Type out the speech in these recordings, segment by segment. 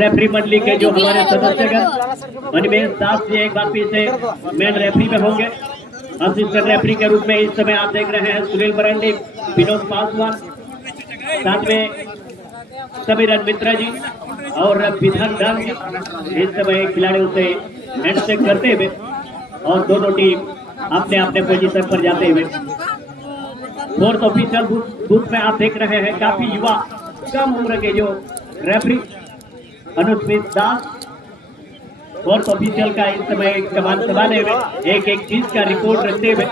Referee मंडली के जो हमारे सदस्यगण मणिमेश दास जी एक बार फिर से मेन रेफरी में होंगे। असिस्टेंट रेफरी के रूप में इस समय आप देख रहे हैं सुनील मरांडी, विनोद पासवान, साथ में समीरन मित्रा जी और विधान डाल जी इस समय खिलाड़ियों से हैंडशेक करते हुए और दोनों टीम अपने अपने पोजीशन पर जाते हुए। फोर्थ ऑफिशियल बूथ में आप देख रहे हैं काफी युवा कम उम्र के जो रेफरी अनुस्मित दास फोर्थ ऑफिशियल का इस समय कमान संभाले हुए एक एक चीज का रिपोर्ट रखते हुए।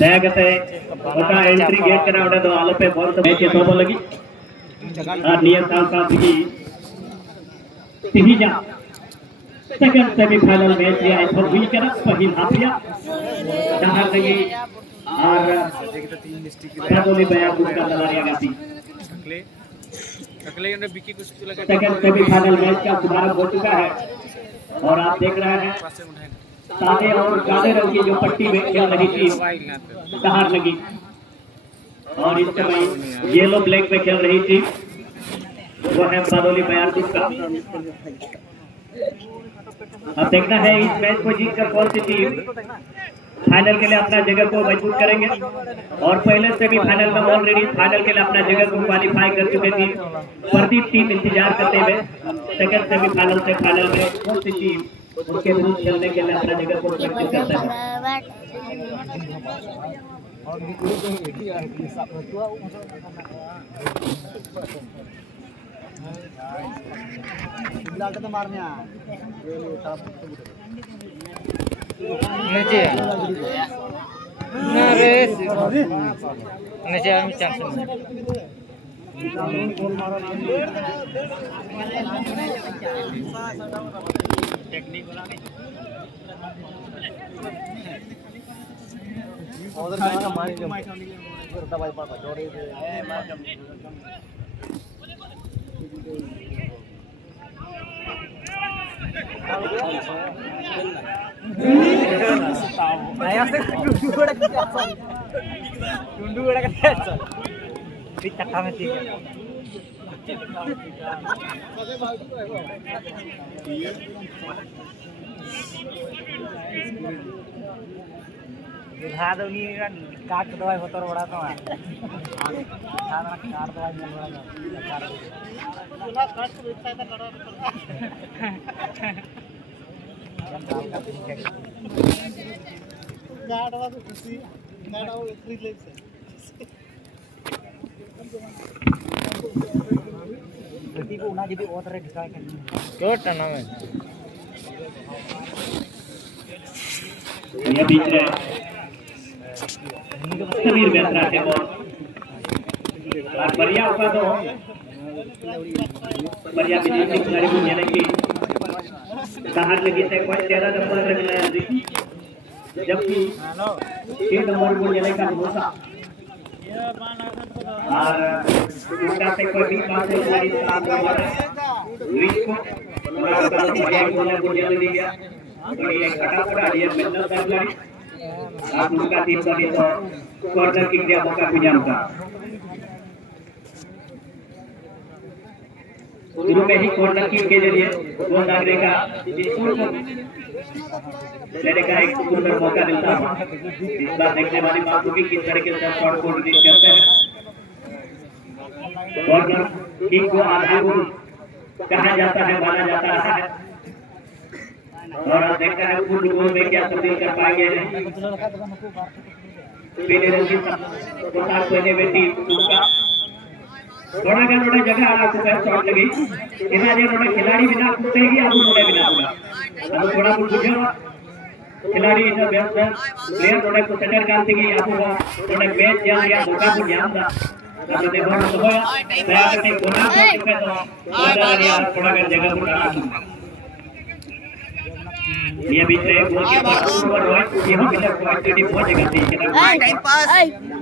దయగతే ఒక ఎంట్రీ గేట్ కన్నా ఉండదు ఆలోపే బాల్ తో मैच थोबो लगी और नियम साथ की तिहिजा सेकंड सेमीफाइनल मैच या इथो हुई करा पहिल हाफिया जहां लगी और बादोली बयान का लड़ाई गाती सेकंड सेमीफाइनल मैच का शुभारंभ हो चुका है और आप देख रहे हैं सादे और काले रंग की जो पट्टी में खेल रही थी बाहर लगी और इस समय येलो ब्लैक में खेल रही थी वो है बादोली बयारपुर का। अब देखना है इस मैच को जीतकर कौन सी टीम फाइनल के लिए अपना जगह को मजबूत करेंगे और पहले सेमीफाइनल में ऑलरेडी फाइनल के लिए अपना जगह को क्वालिफाई कर चुके थे। प्रदीप टीम इंतजार करते हुए सेकंड सेमीफाइनल से फाइनल में कौन सी टीम उनके विरुद्ध खेलने के लिए अपना जगह को सुरक्षित करता है। टेक्निक वाला नहीं और का मार के दवाई पापा जोड़े आया से टुंडू बड़ा कैसा फिर चक्का में ठीक है हाँ तो नहीं काट दवाई होता बड़ा तो काट दवाई मिल रहा खुशी को उना जी और तरह दिखा के क्यों टना में ये बीच में समीर बेहतरा के बॉल और बढ़िया ऊपर तो बढ़िया बिजली की खिलाड़ी को जाने की बाहर लगी से कोई 13 नंबर पे मिला है जबकि 6 नंबर को जाने का भरोसा और उनका से कोई भी बात है खिलाड़ी साथ में लुइस को और का बढ़िया बोलने को जल्दी दिया और ये फटाफट आडियन मिलना का खिलाड़ी आप उनका टीम का भी तो कॉर्नर किक दिया मौका पिजाम का शुरू में ही कॉर्नर किक के जरिए गोल दागने का लेने का एक सुंदर मौका मिलता है। इस बार देखने वाली बात होगी किस तरीके से शॉट को रिलीज करते हैं। कॉर्नर किक को आधारभूत कहा जाता है, माना जाता है और आप देखते हैं पूर्ण गोल में क्या तब्दील कर पाएंगे पीले रंग की पोशाक पहने हुए टीम उनका थोड़ा का थोड़ा जगह आ रहा शॉट लगी इन्हें थोड़ा खिलाड़ी बिना कूदेगी अब उन्होंने बिना कूदा अब थोड़ा कुछ खिलाड़ी इधर व्यस्त प्लेयर थोड़ा को सेंटर काल से कि आप थोड़ा मैच चल गया मौका को ध्यान था karena dia baru semua saya akan guna sampai itu pada dia थोड़ा कर जगह पर ये बीच में गोल के पास और रोहित यहां भी पॉइंट की बहुत जगह थी टाइम पास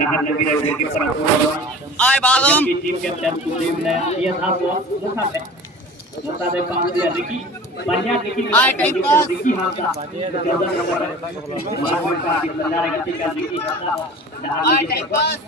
नहान लगी रही के पर आए बालम की टीम कैप्टन सुदीप ने ये था वो मुसा दे पास दिया रिकी बढ़िया रिकी रिकी हां का 14 नंबर मार्क का बंदा गति का रिकी हां टाइम पास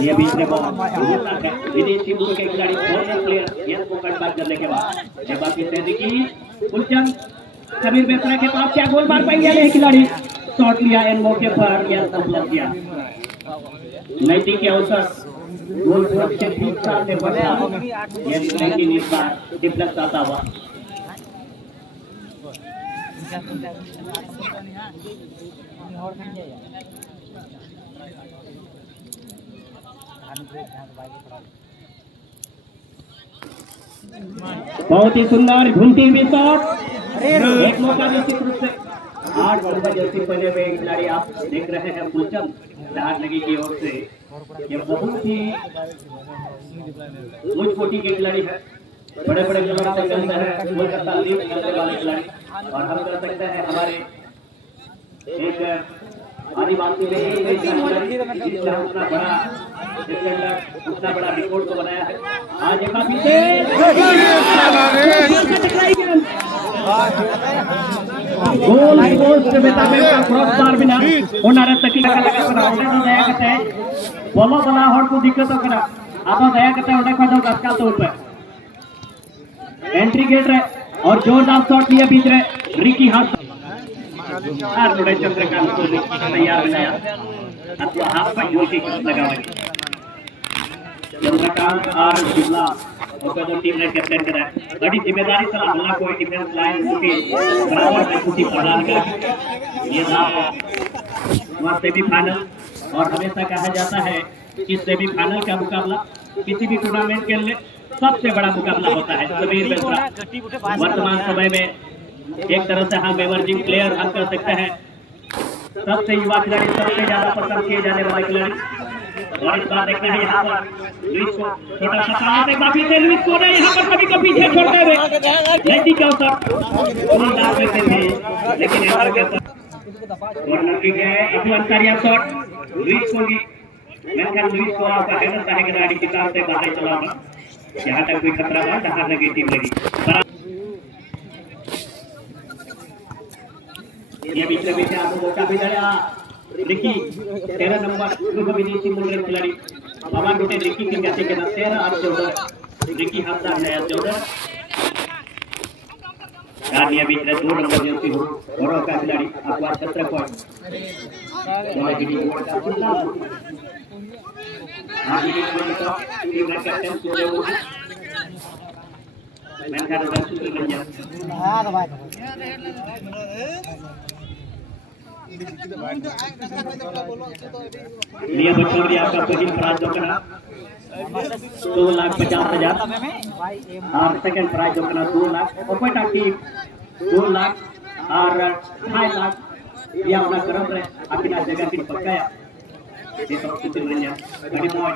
ये बीच में विदेशी मुल्क के खिलाड़ी फॉरन प्लेयर गेंद को कटबाज करने के बाद ये बात कहते की कुलचंद समीर बेसरा के पास क्या गोल मार पाएंगे ये खिलाड़ी शॉट लिया इन मौके पर गेंद संभल किया नैतिक के अवसर गोल पोस्ट के ठीक सामने बढ़ा ये लेकिन इस बार डिफ्लेक्ट आता हुआ बहुत ही सुंदर घूमती हुई शॉट एक मौका निश्चित रूप से 8 नंबर जर्सी पहने हुए खिलाड़ी आप देख रहे हैं कुलचंद धार लगी की ओर से ये बहुत ही उच्च कोटि के खिलाड़ी है बड़े बड़े खिलाड़ी से खेलते हैं कोलकाता लीग खेलने वाले खिलाड़ी और हम कह सकते हैं हमारे एक आदिवासी में जिसने उतना बड़ा रिकॉर्ड को बनाया है आज एक गोल पोस्ट बेताबे का क्रॉस बार बिना होनारे तकी लगा करा ओडे दया करते बोलो बला हर को दिक्कत करा आप दया करते ओडे खो दो गसका तो ऊपर एंट्री गेट रे और जोरदार शॉट लिए बीच रे रिकी हाथ और थोड़े चंद्रकांत को तैयार बनाया अथवा हाथ पर गोल की लगावे चंद्रकांत और शिमला और जो टीम ने कैप्टन करा बड़ी जिम्मेदारी से हमला कोई डिफेंस लाइन की बराबर में कुछ प्रदान कर ये था वहां सेमीफाइनल और हमेशा कहा जाता है कि सेमीफाइनल का मुकाबला किसी भी टूर्नामेंट के लिए सबसे बड़ा मुकाबला होता है समीर बेसरा वर्तमान समय में एक तरह से हम एमर्जिंग प्लेयर हम कर सकते हैं सबसे युवा खिलाड़ी सबसे ज्यादा पसंद किए जाने वाले खिलाड़ी और इस बार देखना है यहाँ पर लुइस को छोटा सा पास एक बार फिर से लुइस को ने यहाँ पर कभी को पीछे छोड़ते हुए लेटी के अवसर जोरदार करते थे लेकिन यहाँ के कॉर्नर किक है अभिवंकारिया शॉट लुइस को मैंने लुइस को आपका हेडर चाहे खिलाड़ी की तरफ से बाहर चला हुआ यहाँ तक कोई खतरा था जहाँ लगी टीम लगी ये बीच में बीच आपको मौका भी दिया रिकी 13 नंबर पूर्व विदेशी मूल खिलाड़ी बाबा गोटे रिकी के कैसे के 13 और 14 रिकी हफ्ता नया 14 गानिया बीच में 2 नंबर जर्सी हो और का खिलाड़ी आपका 17 पॉइंट चलो गिरी बोर्ड का चुना हां गिरी बोर्ड का टीम का कैप्टन सुदेव मैं कर रहा हूं सुदेव भैया हां तो भाई लिए बच्चों के आपका पहली प्राइज जोकना 2,50,000 और सेकंड प्राइज जोकना 2 लाख और कोई टीम 2 लाख और 2.5 लाख ये अपना करम रे अपना जगह की पक्का है ये सब कुछ मिल जाए बड़ी मौज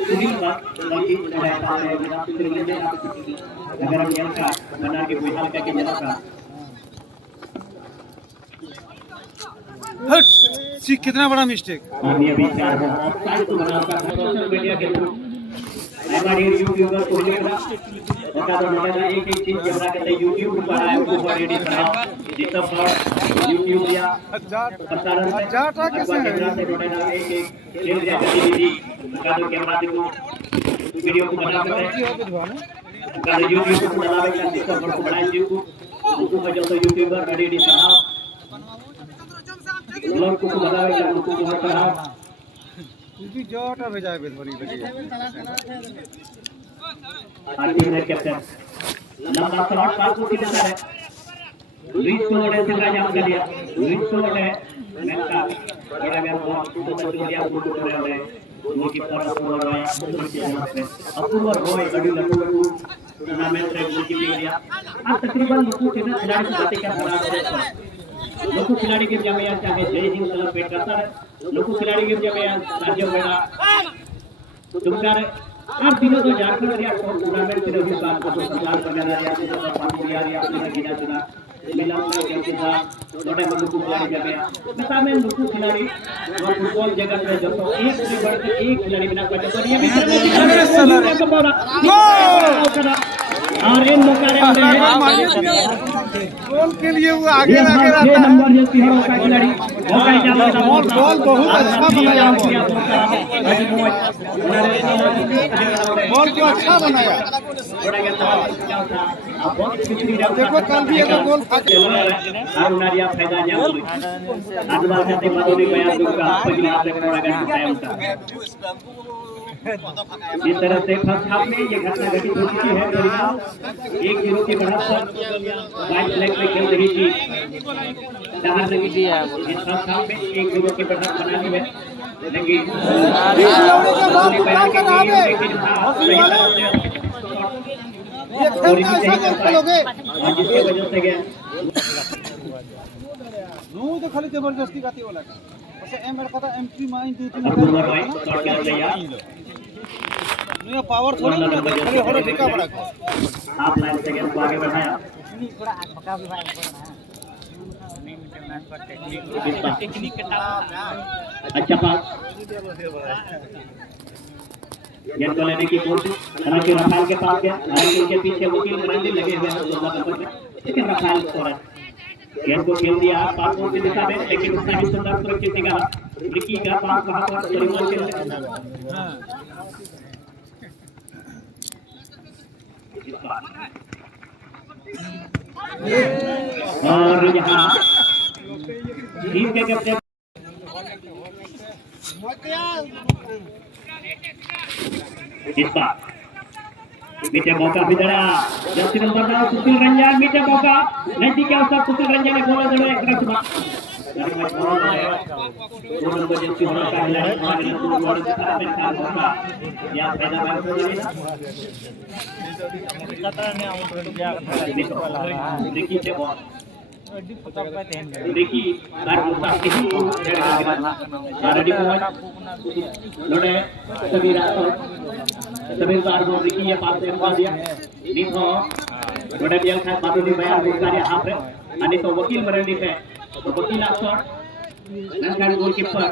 सुनील का लॉन्चिंग है पाले मेरा सुनील मिल जाए अगर हम यहाँ का बना के कोई हल्का के जगह का सी कितना बड़ा मिस्टेक ये भी चार है ऑफसाइड तो बना का सोशल मीडिया के थ्रू हमारे यूट्यूबर को लेकर बता दो ना एक चीज कैमरा कहते यूट्यूब पर आया को रेडी बनाओ जितना फॉर यूट्यूब या प्रसारण जाटा कैसे है कैमरा से रोटेना एक ले जाए गतिविधि बता दो कैमरा देखो वीडियो को बना सकते हैं का यूट्यूब को चलावे का जितना फॉर को बनाए जी को जो तो यूट्यूबर रेडी बनाओ लोग को बतावे क्या लोग को बताओ क्योंकि जोटा भेजा है थोड़ी बड़ी आरती ने कैप्टन लंबा शॉट पास को कितना है Luis ko udah segera jam ke dia. Luis ko udah mereka kira-kira waktu dia butuh oleh mungkin para pemain Apurva Roy अभी लटू टूर्नामेंट में मौके पे दिया अब तकरीबन लोगों के ना खिलाड़ी की बातें क्या बना रहे हैं लोगों खिलाड़ी के जब यार चाहे जय सिंह सेलिब्रेट करता है लोगों खिलाड़ी के जब यार राज्य बेड़ा तुमकार हर दिनों तो झारखंड या टूर्नामेंट के रवि बात को संचार करने आ रहा है तो पानी आ रही है अपने गिना चुना मिला के साथ छोटे लोगों खिलाड़ी जब यार बता मैं लोगों खिलाड़ी और फुटबॉल जगत में जब तो एक से बढ़कर एक खिलाड़ी बिना कोई पर ये भी और इन मौका गोल के लिए वो आगे लगे रहता है। नंबर जो तिहारों का खिलाड़ी बॉल बहुत अच्छा बनाया बॉल को अच्छा बनाया। देखो कल भी अगर गोल नारिया फायदा जाऊँ आदिवासी जाति मधुरी बयान दूंगा पहले आपने कराया टाइम था इस तरह से फर्स्ट हाफ में ये घटना घटित हो चुकी है। 1-0 की बढ़त पर वाइट फ्लैग में खेल रही थी दहार लगी थी। इस फर्स्ट हाफ में 1-0 की बढ़त बना ली है लेकिन जिसकी वजह से गया तो खाली जबरदस्ती गाती वाला एंट्री माइन ये पावर थोड़ी ना खाली हड़ो टिका बड़ा हाफ लाइन से गेम को आगे बढ़ाया थोड़ा पका भी भाई अच्छा पास गेंद को लेने की कोशिश हालांकि रफाल के पास गया हालांकि उनके पीछे वकील ग्रांडी लगे हुए हैं लेकिन रफाल स्कोर गेंद को खेल दिया पास की दिशा में लेकिन उसने भी सुंदर सुरक्षित निकाला रिकी का पास वहां पर परिमाण के और यहाँ टीम के कैप्टन इस बार मीठे मौका भी दड़ा जर्सी नंबर 9 सुशील रंजन मीठे मौका नजदीक के अवसर सुशील रंजन ने गोल जड़ा एक रन दो नंबर जर्सी होना का खिलाड़ी आगे नंबर गोल दिखा में का मौका या फायदा बात हो गई रिकी से बॉल रिकी कार मुक्ता किसी रेडी पॉइंट लोडे समीर बार को रिकी ये पास से मार दिया नीतो लोडे बियल खा बातुली बयान गुजारिया हाफ है आणि तो वकील मरंडी है तो वकील शॉट नंबर गोलकीपर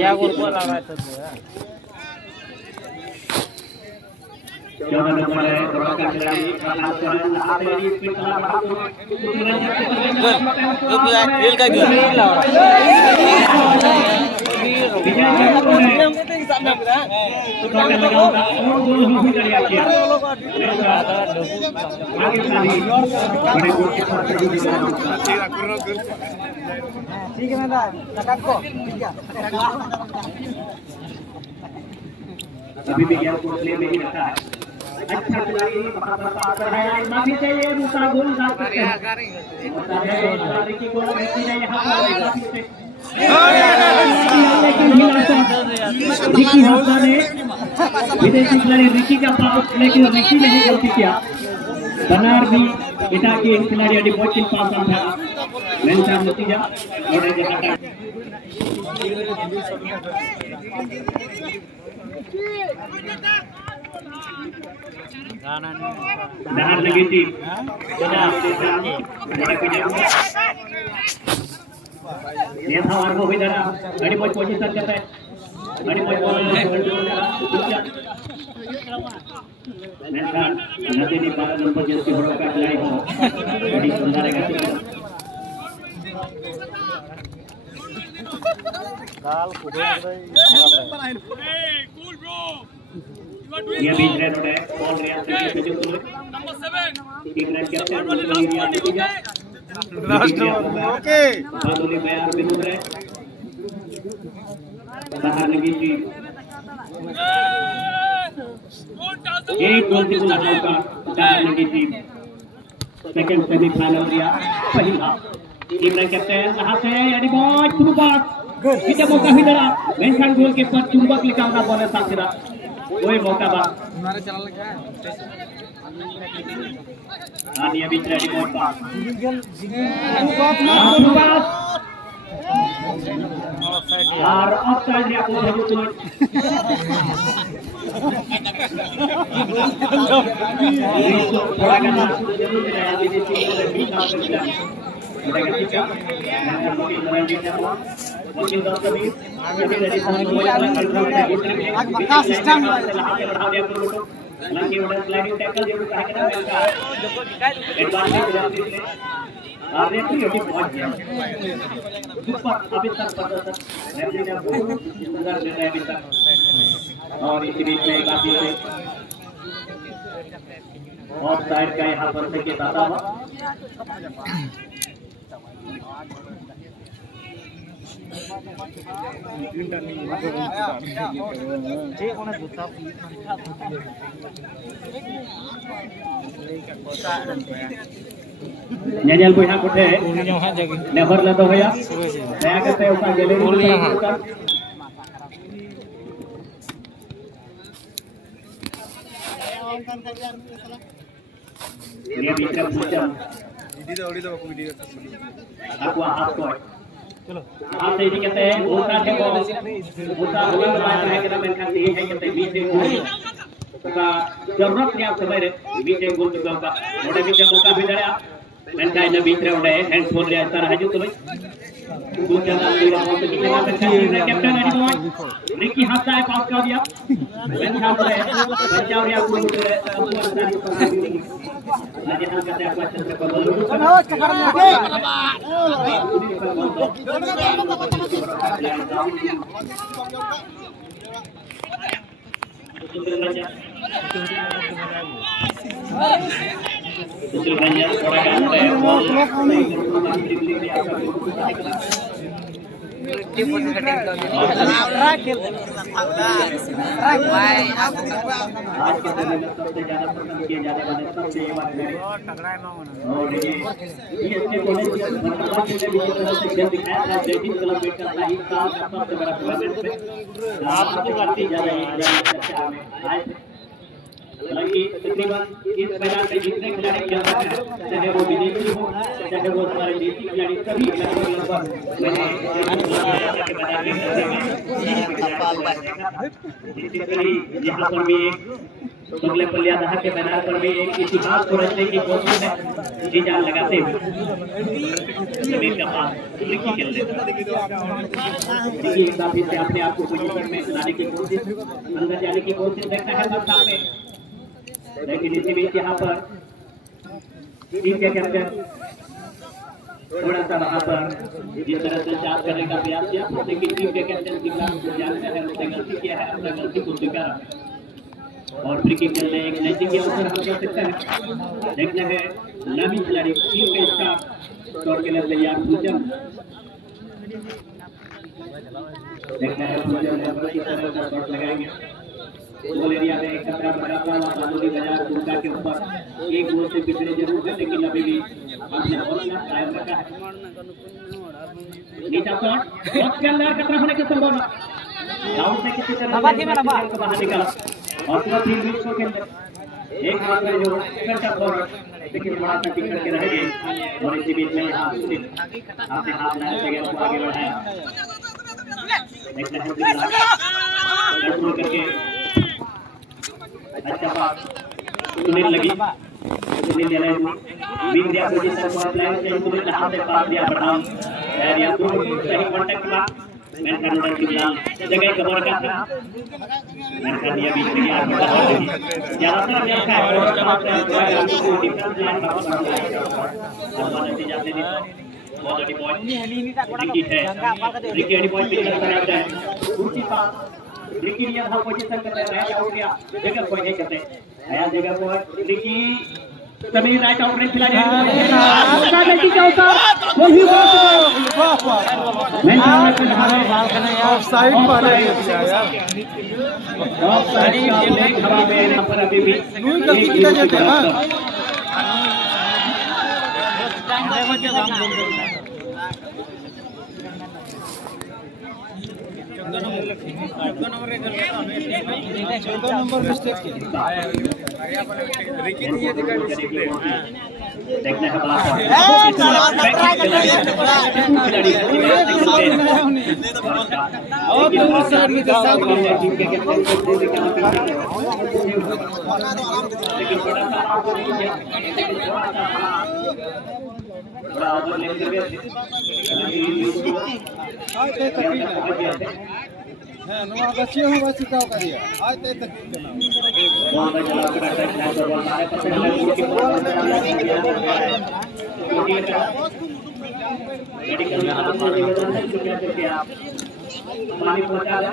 या गोल को लगा था 14 नंबर है दोनों का खिलाड़ी हाथ में स्पीड चला रहा है खेल का गया ठीक है ना लगा को ठीक है अभी भी गेम को प्ले में ही रखा है अच्छा खिलाड़ी पास है माफी चाहिए दूसरा गोल डाल सकते हैं रिकी को रिकी ने यहां पर काफी से रिकी हौसा ने विदेशी खिलाड़ी रिकी का पास लेकिन रिकी ने ही गलती किया बनार भी इटा के खिलाड़ी अभी कोचिंग पास था मेंसा नतीजा और जहां दहार लगी थी ये था और वो भी जरा बड़ी बहुत पोजीशन करता है बड़ी बहुत बॉल मेंसा नदी ने 12 नंबर जैसे बड़ों का खिलाड़ी हो बड़ी सुंदर है गाल ये बीच रेड है बॉल रियाज के जो number 7 team red captain last okay बादुली बयान में दूसरे बाहर लगी थी एक गोल की मौका बाहर लगी थी सेकंड सेमीफाइनल दिया पहला टीम रे कैप्टन कहां से एडी बॉय चुंबक kita मौका भी दरा मेंशन गोल के पर चुंबक निकालना बोले साथीरा कोई मौका बा हमारे चला लगा है आनिया बीच रेडी बॉल पास और ऑफसाइड या कोई है तो थोड़ा करना जरूर है विदेशी के बीच में वकील डॉक्टर भी सभी रेडी सिस्टम बढ़ा दिया हालांकि उधर स्लाइडिंग टैकल जरूर करेगा ना एडवांटेज और रेफरी अभी पहुंच गया सुपर अभी तक प्रदर्शन रेफरी ने बहुत सुंदर निर्णय अभी तक और इसी बीच में एक बात ये ऑफ साइड का यहाँ पर से के दादा हुआ Nyanyian punya kude, nehor lah tuh ya. Saya kata usah galeri. Dia bicara puncak. Aku apa? आप यदि कहते हैं भूसा है वो भूसा होगा तो बात है कि ना मैंने कहा ये है कहते हैं बीच एक गोल का जरूरत नहीं आप समझ रहे बीच एक गोल चुका होगा मोटे बीच मौका भी दे आप मैंने कहा इन्हें बीच रहे उड़े हैंड फोन रहे ऐसा रहा जो तो भाई दूसरा नाम दिया बहुत तो कितने बात अच्छा है कैप्टन एडी बॉय रिकी हाथ से पास कर दिया मैंने कहा उड़े बच्चा और यार कोई उड़े अब वो अंदाज़ लगे हम कहते हैं आपको अच्छे से बोलो दूसरी बंजा थोड़ा काम है आज के समय में सबसे ज्यादा पसंद किए जाने वाले सबसे ये बात है और ये अच्छे कॉलेज के वर्तमान के लिए से जब दिखाया था जैसी क्लब बेट का सही साल का सबसे बड़ा टूर्नामेंट में आप सबसे बढ़ती जा रही है चर्चा में आए हालांकि तकरीबन इस मैदान में जितने खिलाड़ी खेल रहे हैं चाहे वो विदेशी हो चाहे वो हमारे देसी खिलाड़ी सभी लगभग यहाँ पर भी एक सुगले पलिया दहा के मैदान पर भी एक इतिहास को रचने की कोशिश है जी जान लगाते हुए जमीन का पास रिकी खेल लेता रिकी एक बार फिर से अपने आप को पोजीशन में लाने की कोशिश अंदर जाने की कोशिश देखता है सब सामने लेकिन इसी बीच यहाँ पर टीम के कैप्टन थोड़ा सा वहाँ पर जिस तरह से चार्ज करने का प्रयास किया लेकिन टीम के कैप्टन की जानते हैं उसने गलती किया है अपना गलती को स्वीकार और फ्री किक खेलने एक नैतिक अवसर हम कर सकते हैं देखना है नवी खिलाड़ी टीम के स्टार तौर के लिए तैयार पूजन देखना है पूजन लगाएंगे गोल एरिया में एक खतरा बना हुआ बादुड़ी बाजार दुर्गा के ऊपर एक गोल से पिछड़े जरूर है लेकिन अभी भी हमने हौसला कायम रखा है नीचा शॉट बॉक्स के अंदर खतरा होने की संभावना राउंड से किसी तरह से बाहर निकाला और पूरा टीम बीच के अंदर एक हाथ में जो करता फॉरवर्ड लेकिन बड़ा सा टिकट के रह गए और इसी बीच में यहाँ आपने हाथ लगाया जगह को आगे बढ़ाया देखना है करके अच्छा पास सुनील लगी सुनील ने विंग दिया पोजीशन को अप्लाई से सुनील हाथ से पास दिया बढ़ाओ एरिया को सही कांटेक्ट में मैन का नंबर की जगह कवर का था मैन का दिया बीच में यार ज्यादातर देखा है और पास से को डिफेंस लाइन का अब नतीजा जाते नहीं बहुत बड़ी पॉइंट रिकी है रिकी एडी पॉइंट पे करता है दूसरी पास रिकी ने यहां पोजीशन कर रहा है आउट गया जगह कोई नहीं करते नया जगह को रिकी समीर राइट आउट नहीं खिला जाएगा लड़की का अवसर वही मैं ऑफसाइड पर है यार ऑफसाइड हवा में यहां पर अभी भी गलती किया जाता है नंबर मिस्टेक देखना है बात पानी पहुंचा दें।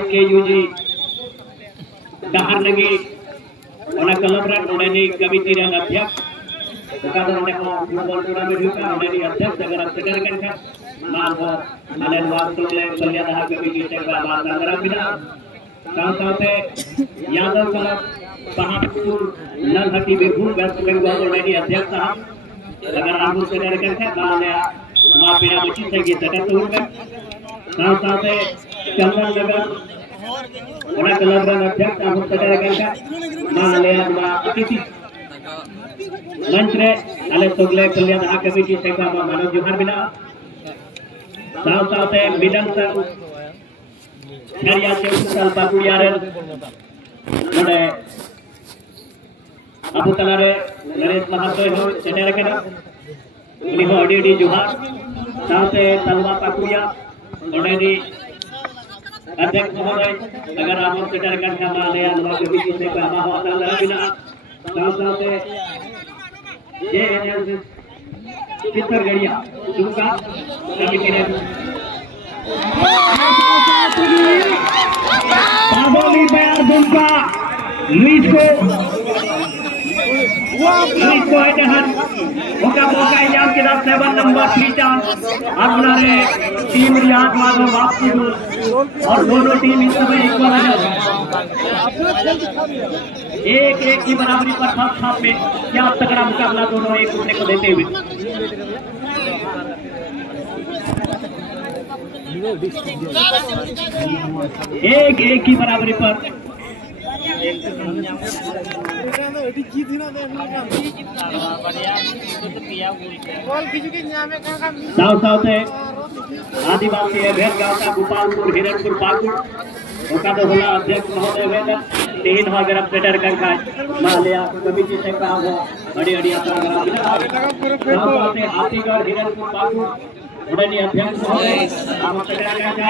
SKUG Daharnagi ona Kalabran onani Komiti yang Adhyaks bukan onani Global Tournament juga onani Adhyaks agar sederhana kan maaf alen waktu yang terlihat Dahar Komiti sepak bola bina साथ-साथ यादव क्लब बहादुर Nalhati Birbhum waste Bengal onani अध्यक्ष साहब अगर आप उससे direct है माने मापिया बच्ची से की सटर तो होगा साथ-साथ चंदन नगर ओना क्लब का अध्यक्ष आप उससे डायरेक्ट है माने अतिथि मंच रे अले तोगले कल्याण आ कमिटी से का मनोज जोहर बिना साथ-साथ मिलन सर हरिया से उसल पाकुड़ियारन नडे अबू तलारे नरेश महातो हो सेटर केना उनी हो अडी जोहार साथे तलवा पाकुड़िया ओडेनी अध्यक्ष महोदय अगर आप सेटर कर का ले अनवा कमिटी से का हो तलरा बिना साथे ये एनएलएस चित्तर गड़िया दुका कमिटी ने Pablo bayar Dumpa Luis ko itahan moga yang kita 7 number Pitan अपने टीम रियाद माधव वापसी और दोनों टीम इस समय इक्वल है एक की बराबरी पर फर्स्ट हाफ में क्या तगड़ा मुकाबला दोनों एक दूसरे को देते हुए एक की बराबरी पर साथ आदिवासी भेद गांव का गोपालपुर हिरणपुर पाकुड़ ओका तो होला अध्यक्ष महोदय वेतन 3 वगैरह सेटर कंका मालिया कमिटी से काम हो बड़ी अपना हाथीगढ़ हिरणपुर पाकुड़ उड़नी अध्यक्ष महोदय हम सेटर कंका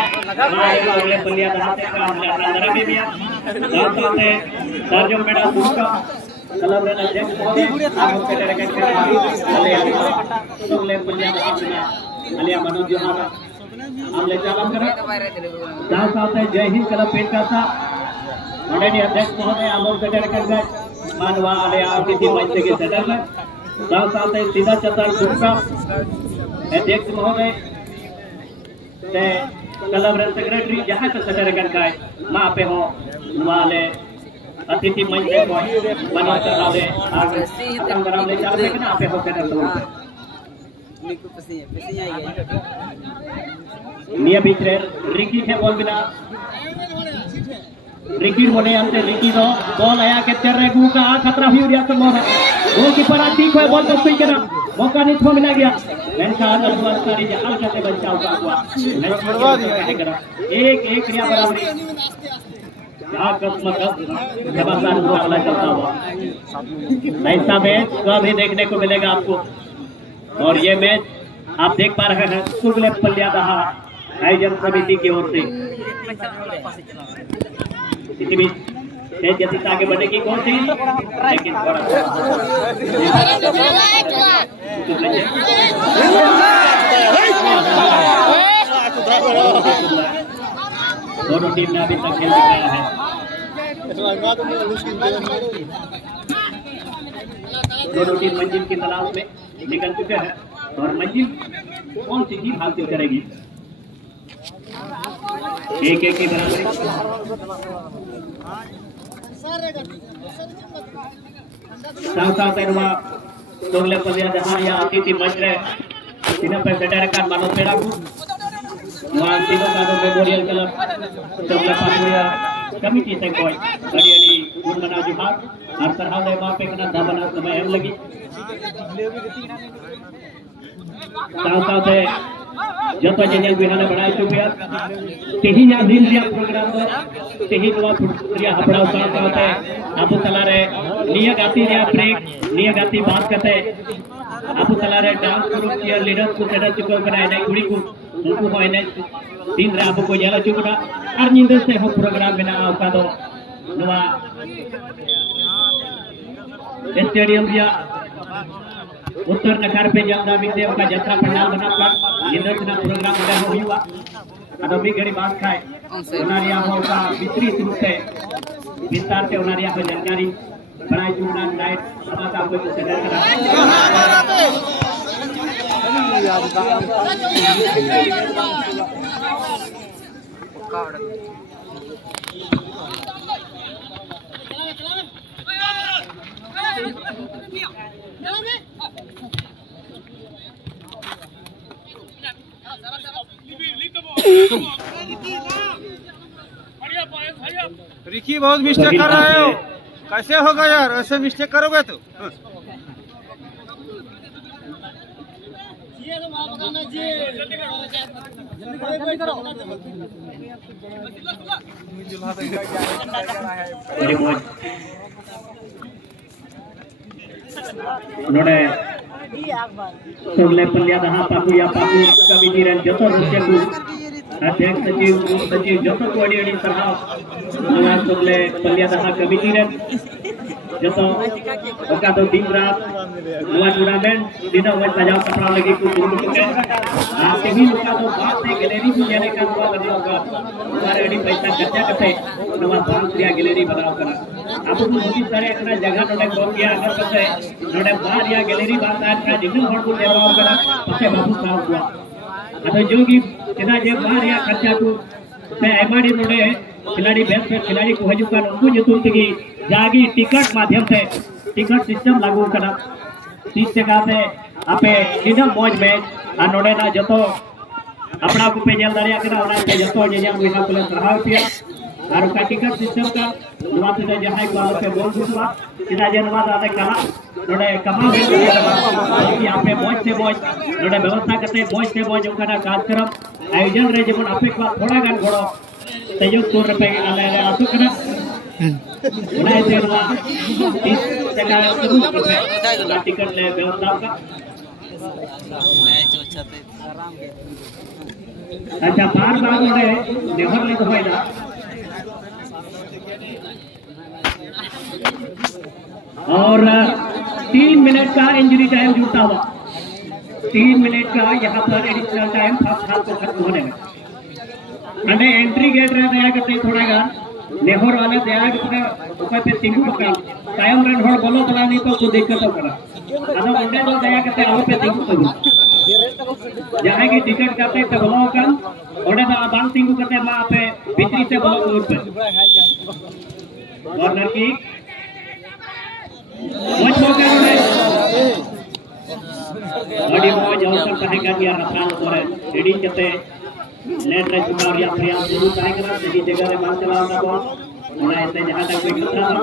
अगले बलिया दहाते का हमने अंदर में भी साथ सर्जन मेडा दुर्गा क्लब रे अध्यक्ष महोदय हम सेटर कंका अगले बलिया दहाते अलिया मनोज जोहार हमले चालू करें साथ जय हिंद क्लब पेटकासा उड़नी अध्यक्ष महोदय हम सेटर कंका मानवा अलिया अतिथि मंच के सेटर में साथ सीधा चतर दुर्गा अध्यक्ष महोदय से क्लब रे सेक्रेटरी जहां से सेटर कंका मां पे हो वाले अतिथि मंच पे बना चलावे आगे संग्राम ले चालू करना पे हो सेटर निया बिचरे रिकी थे बॉल बिना रिकी मोने अंते रिकी दो बॉल आया के तेरे गु का खतरा हुई रिया तो मोह गोलकीपर ठीक है बॉल तो सही करा मौका नहीं थो मिला गया लेकिन अगर दुआरी जहां से बचाव का हुआ बर्बाद करा एक रिया बराबरी क्या कसमत जबरदस्त मुकाबला चलता हुआ ऐसा मैच कभी देखने को मिलेगा आपको और ये मैच आप देख पा रहे हैं सुगले पल्यादहा आयोजन समिति की ओर से इसी बीच तेज गति से आगे बढ़ने की कोशिश लेकिन दोनों टीम ने अभी तक खेल दिखाया है दोनों टीम मंजिल की तलाश में निकल चुके हैं और मंजिल कौन सी टीम हासिल करेगी 1-1 की बराबरी। साथ-साथ rumah Dogle Paliadahan ya Titi Majre Sina Pesederkan Mano Peraku Wan Tino Kado Memorial Club Dogle Patuya Committee Sekoy Tadi ini Gurmana Juhar Arthur Hale Mape Kena Dabana Sama M lagi साथ-साथ जतो general बिहाने बनाए चुकिया तेही या दिन दिया programme तो तेही नवा फुटरिया हपड़ा साथ-साथ आपु तलारे निया गाती या ब्रेक निया गाती बात करते आपु तलारे डांस ग्रुप चीयर लीडर्स को सेडर चुको कराए नहीं कुड़ी को उनको होने दिन रे आपको जेला चुकड़ा और निंदे से हो प्रोग्राम बना का दो नवा स्टेडियम दिया उत्तर नगर पे जल्दा विदेव का जत्रा पंडाल बनाकर निदर्शन प्रोग्राम उधर हुआ अदमी गरी बात खाए उनारिया हो का विस्तृत रूप से विस्तार से उनारिया को जानकारी बनाई चुना नाइट समाज आपको सेडर करा रिकी बहुत मिस्टेक कर रहे हो कैसे होगा यार ऐसे मिस्टेक करोगे तो उन्होंने सोगले पल्लियादहा पाकू या पाकू कमिटी रे जतो सदस्यकु अध्यक्ष सचिव जतो कोऑर्डिनेटिंग सराव नवा सोगले पल्लियादहा कमिटी रे जतो ओका दो दिन रात नवा टूर्नामेंट दिनो वे सजाव कपड़ा लगी को शुरू के आ तेही लोका दो बात से गैलरी में जाने का हुआ बनाओ का हमारे अड़ी पैसा खर्चा करते नवा बांसरिया गैलरी बनाओ करा आपको बहुत सारे अपना जगह नोडे कौन किया अगर करते नोडे बाहर या गैलरी बात आज का जिन हर को देवा करा पछे बाबू साहब हुआ अतो जोगी केना जे बाहर या खर्चा को पे एमआरडी नोडे खिलाड़ी बेस पे खिलाड़ी को हजू का उनको जतुन तगी जागी टिकट माध्यम से टिकट सिस्टम लागू करा 30 टका से आपे निडम मौज मैच आ नोडे ना जतो अपना को पे जेल दारिया करा ओना के जतो जेजा बिना पुलिस रहा पिया और का टिकट सिस्टम का नवा से जहां को पे बोल दुसवा सीधा जनवा दादा कला नोडे कमा कि यहां पे मौज से मौज नोडे व्यवस्था करते मौज से मौज उनका कार्यक्रम आयोजन रे जेमन आपे को थोड़ा गान घोड़ो सहयोग कर पे आले आसु करा उना जनवा 30 टका शुरू करते टिकट ले व्यवस्था का अच्छा बार-बार नोडे नेहर ले होइला और 3 मिनट का इंजरी टाइम जुड़ता हुआ 3 मिनट का यहाँ पर एडिशनल टाइम फर्स्ट हाफ को खत्म होने में अने एंट्री गेट रे दया करते थोड़ा गान नेहर वाले दया करते ऊपर पे तिंगु पका टाइम रन होड़ बोलो तला नहीं तो कुछ दिक्कत हो करा अदा ओंडे दो दया करते आओ पे तिंगु तो जहां की टिकट करते तो बोलो का ओंडे दा बाल तिंगु करते मा पे भीतरी से बोलो दूर पे और लड़की मौज मौका है बड़ी मौज अवसर कहेगा कि रफाल और रेडी करते नेट रे चुनाव या प्रयास जरूर करेगा सही जगह रे मार चलाना बॉल और ऐसे जहां तक कोई खतरा ना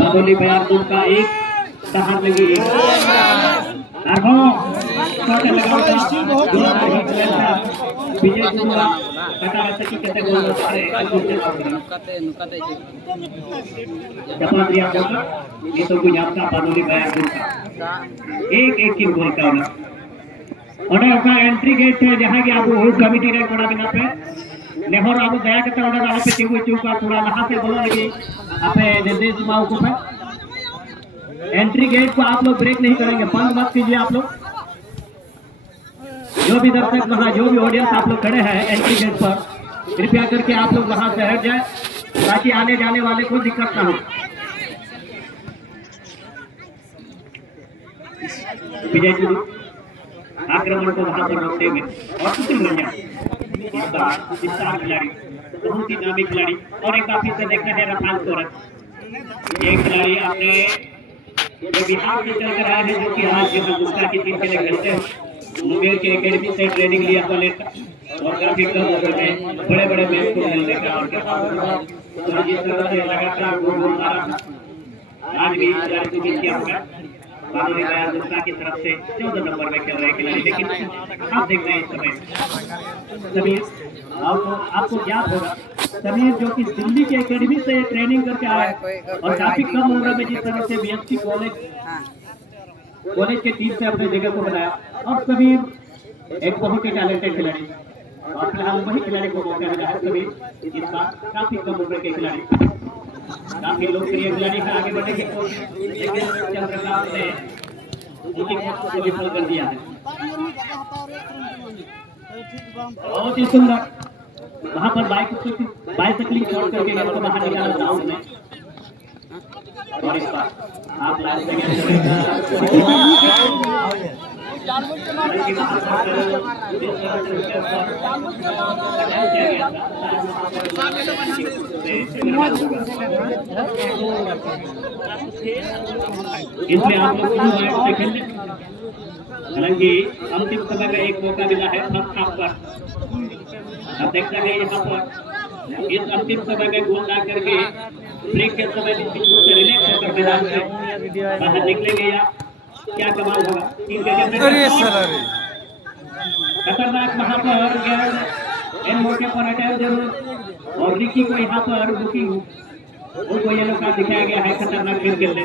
बादोली बयारपुर का एक सहार लगी आहो शॉट लगाओ विजय कुमार कटा सकी कहते गोल मारे नुकाते जपादिया होगा ये तो कोई आपका बादोली बयारपुर का एक की गोल का और का एंट्री गेट है जहां की आप वो कमिटी रे कोड़ा बिना पे नेहर आप दया करते ऑर्डर वाले पे टिंगु चौका थोड़ा लहा से बोलो लगी आपे निर्देश माओ को पे एंट्री गेट को आप लोग ब्रेक नहीं करेंगे बंद मत कीजिए आप लोग जो भी दर्शक वहां जो भी ऑडियंस आप लोग खड़े हैं एंट्री गेट पर कृपया करके आप लोग वहां से हट जाए ताकि आने जाने वाले को दिक्कत ना हो विजय जी आक्रमण को वहां पर रोक देंगे और कुछ नहीं इस बार स्टार खिलाड़ी, बहुत ही नामी खिलाड़ी। और एक बार फिर से देखते हैं रफाल सोरेन, ये खिलाड़ी अपने जो बिहार से चलकर आए हैं, जो कि आज हिंदुस्तान की टीम के लिए खेलते हैं। मुंगेर के एकेडमी से ट्रेनिंग लिया हुआ लेकर और काफी कम उम्र में बड़े बड़े मैच को खेलने का और तो जिस तरह से लगातार गोल मारा था, आज भी खिलाड़ी को किया होगा बादल हिंदुस्तान की तरफ से 14 नंबर में खेल रहे खिलाड़ी। लेकिन आप देख रहे हैं इस समय समीर, आपको याद होगा समीर जो कि दिल्ली के एकेडमी से ट्रेनिंग करके आया और काफी कम उम्र में जिस तरह से बीएससी कॉलेज के टीम से अपने जगह को बनाया। अब समीर एक बहुत ही टैलेंटेड खिलाड़ी और फिलहाल वही खिलाड़ी को मौका मिला है। समीर इस बार काफी कम उम्र के खिलाड़ी, काफी लोकप्रिय खिलाड़ी है, आगे बढ़ने की कोशिश, लेकिन चंद्रकांत ने उसी कोशिश को विफल कर दिया है। बहुत ही सुंदर वहां पर बाइसिकलिंग शॉट करके इसको बाहर निकाला ग्राउंड में। और इस बार आप लाइन इसमें आप लोग हालांकि अंतिम समय में एक मौका मिला है फर्स्ट हाफ पर। आप देख सकते हैं यहाँ पर इस अंतिम समय में गोल ना करके ब्रेक के समय से रिलैक्स होकर मैदान से बाहर निकलेंगे या क्या कमाल होगा। खतरनाक वहां पर इन मौके पर अटैक जरूर और रिकी को यहाँ पर बुकिंग उनको येलो कार्ड दिखाया गया है खतरनाक खेल खेलने।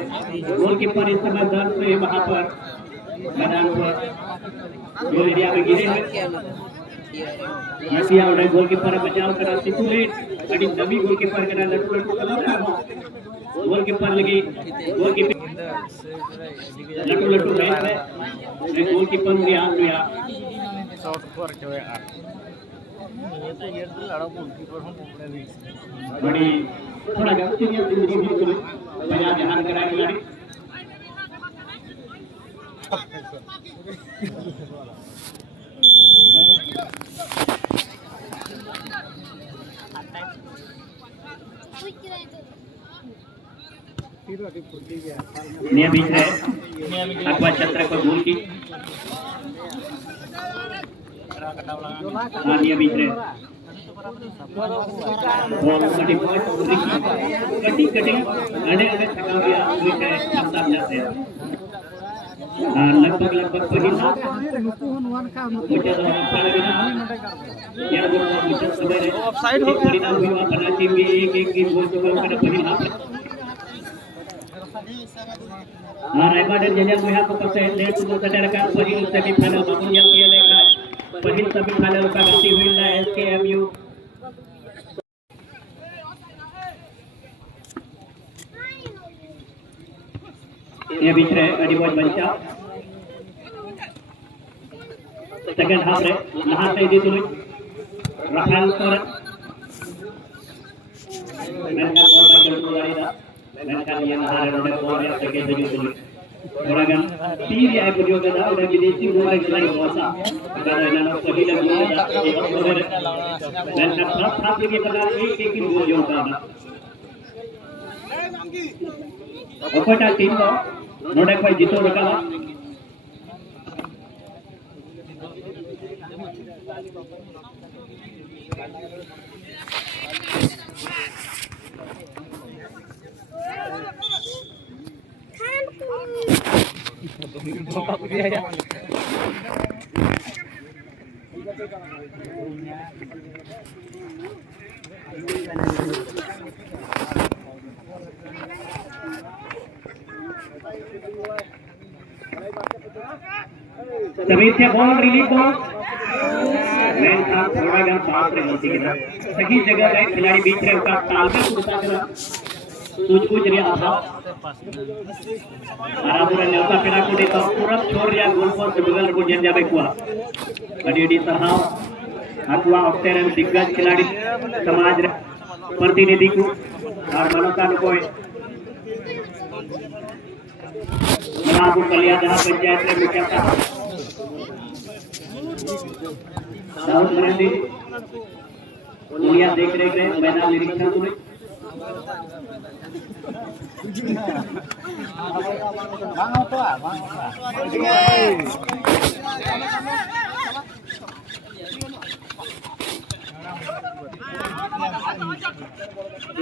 गोलकीपर इस समय दर्द से वहां पर मैदान पर जो एरिया में गिरे हैं और गोलकीपर बचाव करा सितुलेट अड़ी नवी गोलकीपर करा गोलकीपर लगी लटू राइट में गोलकीपर ने हाथ लिया बड़ी थोड़ा सीरियस जिंदगी बिल्कुल मेरा ध्यान कराने लगे। नियमित है अकबर छत्र को दूर की नियमित है कटी थका गया क्षमता मिलते हैं लगभग पहिला ऑफसाइड हो परिणाम हुआ बना टीम में एक गोल चुका पहिला रायबाडर जजन में को पसे लेट को सटरका पहिल सेमीफाइनल बाबू जल्दी लेखा पहिल सेमीफाइनल का गति हुई है एसकेएमयू ये बीच रे अडिवज बंचा सेकंड हाफ रे लहार से दी तुली राफेल सोरेन मेनका बॉल बाकी उड़ाई दा मेनका ये लहार रे बॉल या सेकंड दी तुली थोड़ागन तीर या प्रयोग दा और विदेशी गोल खिलाड़ी होसा अगर इन्होंने सही लगी मेनका सब साथ के प्रकार एक गोल जोड़ा था ओपटा टीम को नोडे कोई जीतो रखा समीर से बॉल रिलीज बॉल मैन था थोड़ा गन पास रे गलती की सही जगह है खिलाड़ी बीच रे उसका तालमेल उठा कर कुछ रिया था बराबर ने उसका पेड़ा को देता पूरा छोड़ रिया गोल पोस्ट बगल को जन जाबे कुआ अडी सरहाव अथवा ऑक्टेरन दिग्गज खिलाड़ी समाज रे प्रतिनिधि को और मनोकान को मनाबू कलिया जहां पंचायत में मुख्य था दाऊद मरेंदी उंगलियां देख रहे हैं मैदान निरीक्षण सुने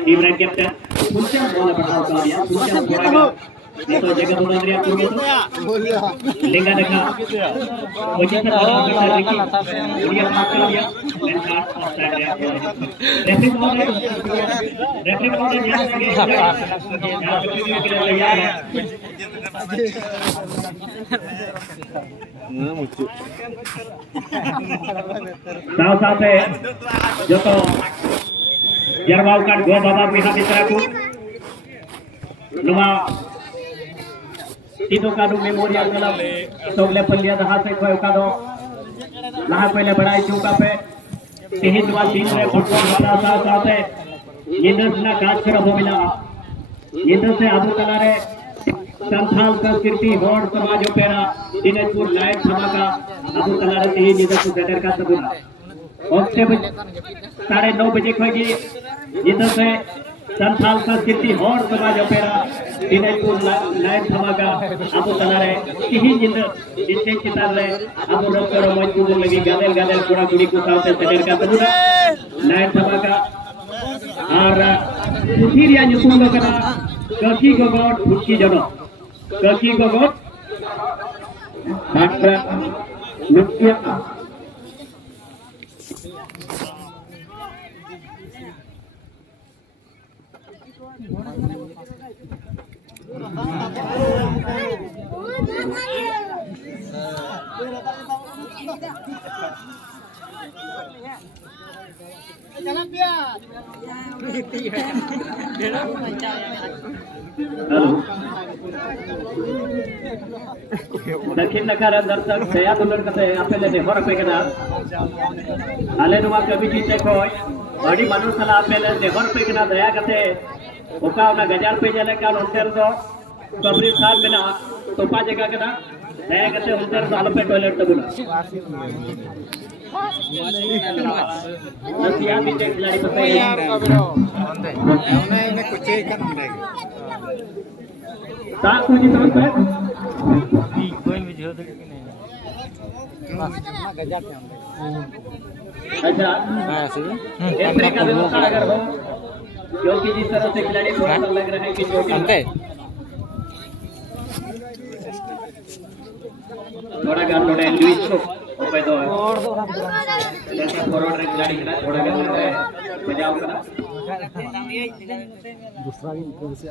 टीम रैंक कैप्टन कुछ बॉल बढ़ाओ का दिया कुछ थोड़ा ये तो जगह बोल रही आपको लेंगा देखा पोजीशन बढ़िया मार कर दिया एंड शॉट ऑफसाइड रेफरी बोल ध्यान तैयार है साथ है जो तो जरवाल का गो बाबा बिहा मित्रा को नुमा तीनों का मेमोरियल क्लब सोगले पल्लिया दहा से कोई का दो लहा पहले बड़ाई चौका पे तेहित वा तीन रे फुटबॉल वाला साथ है यिंदस ना काज कर हो मिला यिंदस से आदू कला रे संथाल का कीर्ति होड़ समाज पेरा दिनाजपुर लाइव धमाका आदू कला रे तेही यिंदस सेटर का सबूत ओके 9:30 बजे खोगी यिंदस से संथाल का कीर्ति होड़ समाज पेरा दिनाजपुर लाइव धमाका आदू कला रे तेही यिंदस जिससे चितार रे आदू डॉक्टर मजदूर लगी गादेल गादेल पूरा गुड़ी को साथ सेटर का सबूत लाइव धमाका और सुधीरिया nyusul do kana kaki gogot bukti jono kaki gogot matra nukya दक्षिण नकारा दर्शक दया दुलर कते आपले देहर पे कदा आले नुमा कवि जी ते कोय बड़ी मानु सला आपले देहर पे कदा दया कते ओका ना गजार पे जले का होटल दो कबरी साल में ना तोपा जगह कदा दया कते होटल दो आलो पे टॉयलेट तो बोला नसिया भी टेक लाड़ी पे यार कबरो हमने कुछ कर साथ कुछ तो है कोई भी जो नहीं अच्छा एंट्री का व्यवस्था अगर हो क्योंकि जिस तरह से खिलाड़ी थोड़ा सा लग रहा है कि थोड़ा गाल थोड़ा लुइस को ओपे दो जैसे फॉरवर्ड खिलाड़ी खिला थोड़ा गाल लग रहा है बजाव करा दूसरा से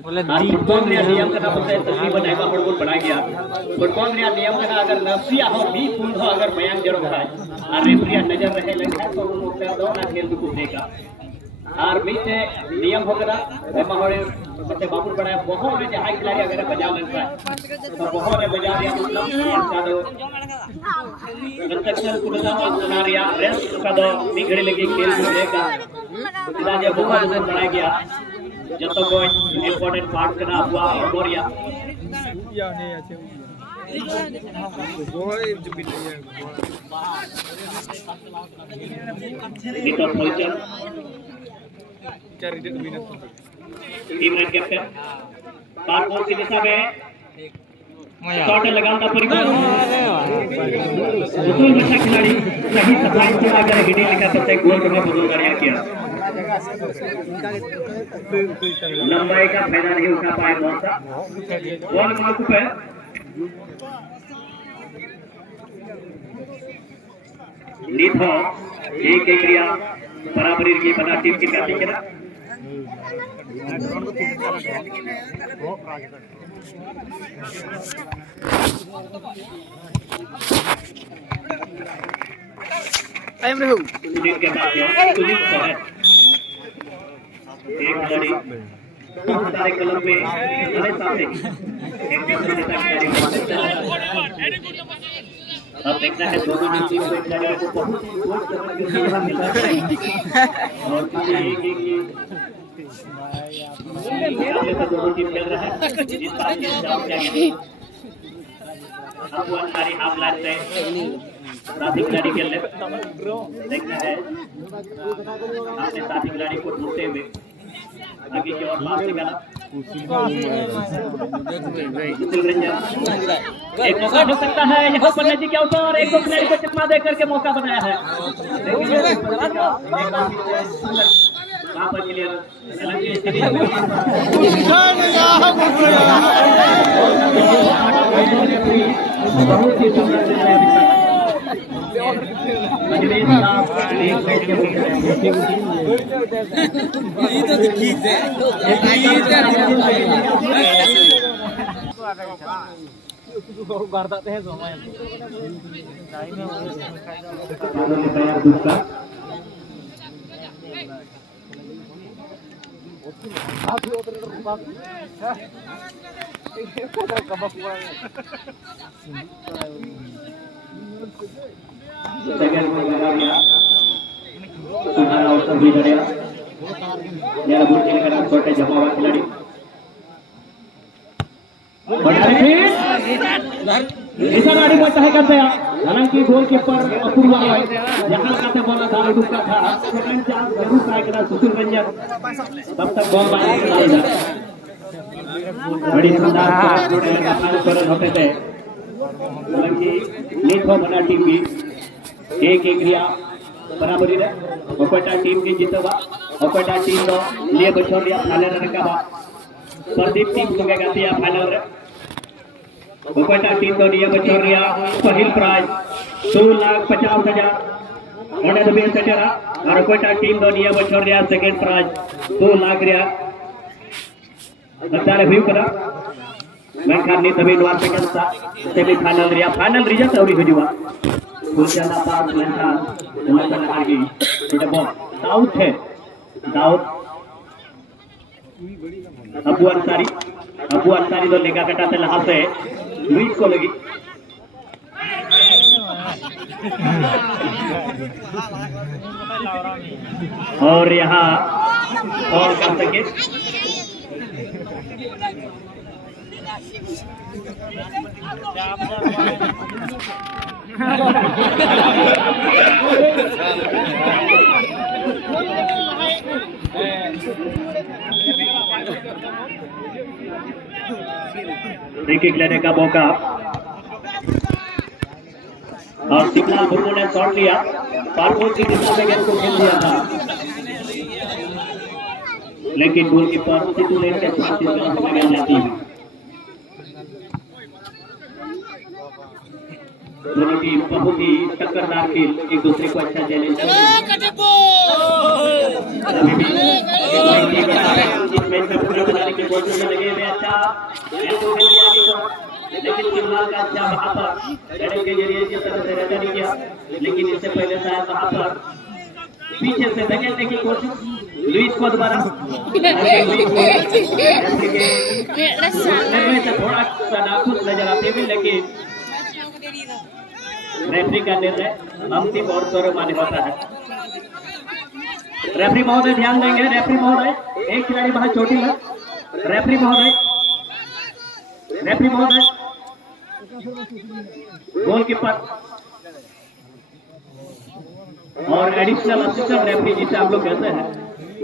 बोले फुटबॉल ने नियम का पता है तकरीबन ऐसा फुटबॉल बनाया गया फुटबॉल ने नियम का अगर नफसिया हो भी पूर्ण हो अगर बयान जरूर है और रेफरी नजर रहे लगे तो वो दो ना खेल को देगा और बीच नियम होगा माहौल मते बाबू बड़ा बहुत ने हाई खिलाड़ी अगर बजाव लगता है तो बहुत ने बजा दिया मतलब दो कंस्ट्रक्शन को बताओ बना रिया रेस्ट का दो बिगड़े लगी खेल को देगा इधर ये बहुत बनाया गया जब तो कोई इंपॉर्टेंट पार्ट करना हुआ और या नहीं अच्छे निको पहुंचल टीम रैंक कैप्टन पार बॉल की दिशा में शॉट लगाता परिवार उसूल बच्चा खिलाड़ी सही सफाई से अगर हिडी लिखा सकते गोल में बदल कर किया लंबाई का फायदा नहीं उठा पाए बॉल मार्क पे लीथो एक क्रिया बराबरी की बना टीम की करती है टाइम रहो सुनील के पास सुनील तो है एक खिलाड़ी बहुत सारे क्लब में बड़े सामने एक दूसरे खिलाड़ी अब देखना है दोनों टीम के खिलाड़ियों को बहुत ही बहुत तरह की सुविधा मिल रही है और दोनों टीम खेल रहा है अब वो अंसारी हाफ लाइन से साथी खिलाड़ी खेल रहे देखना है अपने साथी खिलाड़ी को ढूंढते हुए आगे की ओर पास निकाला एक मौका हो सकता है यहाँ पर नजीक के अवसर और एक दो खिलाड़ी को चकमा दे करके मौका बनाया है वहाँ पर क्लियर बहुत ही सुंदर बताते हैं समय छोटे जमावा खिलाड़ी गाड़ी बढ़ता है करते हालांकि गोलकीपर अपूर्वा यहाँ का बोला था रुका था सेकंड चांस जरूर पाएगा सुशील रंजन तब तक बॉल बाहर बड़ी शानदार होते थे हालांकि लीड हो बना टीम की एक रिया बराबरी रे ओकोटा टीम की जीतवा ओकोटा टीम दो लिए बचो लिया फाइनल रखा प्रदीप टीम को गया फाइनल रे ओकोटा टीम दो लिए बचो लिया पहिल प्राइज 2,50,000 ओने दबे सेटरा और ओकोटा टीम दो लिए बचो लिया सेकंड प्राइज 2 लाख रिया અત્યારે વ્યૂ કરા મેનખાનની તબી નોર સેકન્ડ सा સેમીફાઇનલ रिया फाइनल रिजल्ट આવડી ગયું ફૂલચાના પાસ મેનખાન મેનખાન હાર ગઈ छोटे बॉल दाऊद है दाऊद अबू अंसारी तो लेगा कटा से लहा से लुइस को लगी और यहाँ और कर सके फ्री किक लेने का मौका और शिमला बुर्मू ने शॉट लिया पारकोट की दिशा में गेंद को खेल दिया था लेकिन गोलकीपर सिद्धू लेन के साथ इस तरह से गेंद जाती है दोनों टीम बहुत ही टक्करदार खेल एक दूसरे को अच्छा चैलेंज इस मैच में पूरे खिलाड़ी के कोशिश में लगे हुए अच्छा लेकिन शिमला का अच्छा वहां पर हेडिंग के जरिए जिस तरह से रचा नहीं किया लेकिन इससे पहले शायद वहां पर पीछे से धकेलने की कोशिश लुइस को दोबारा थोड़ा सा नाखुश नजर आते हुए लेकिन रेफरी का निर्णय अंतिम और सर्वमान्य होता है रेफरी महोदय ध्यान देंगे रेफरी महोदय एक खिलाड़ी बाहर चोटी है रेफरी महोदय गोलकीपर और एडिशनल असिस्टेंट रेफरी जिसे हम लोग कहते हैं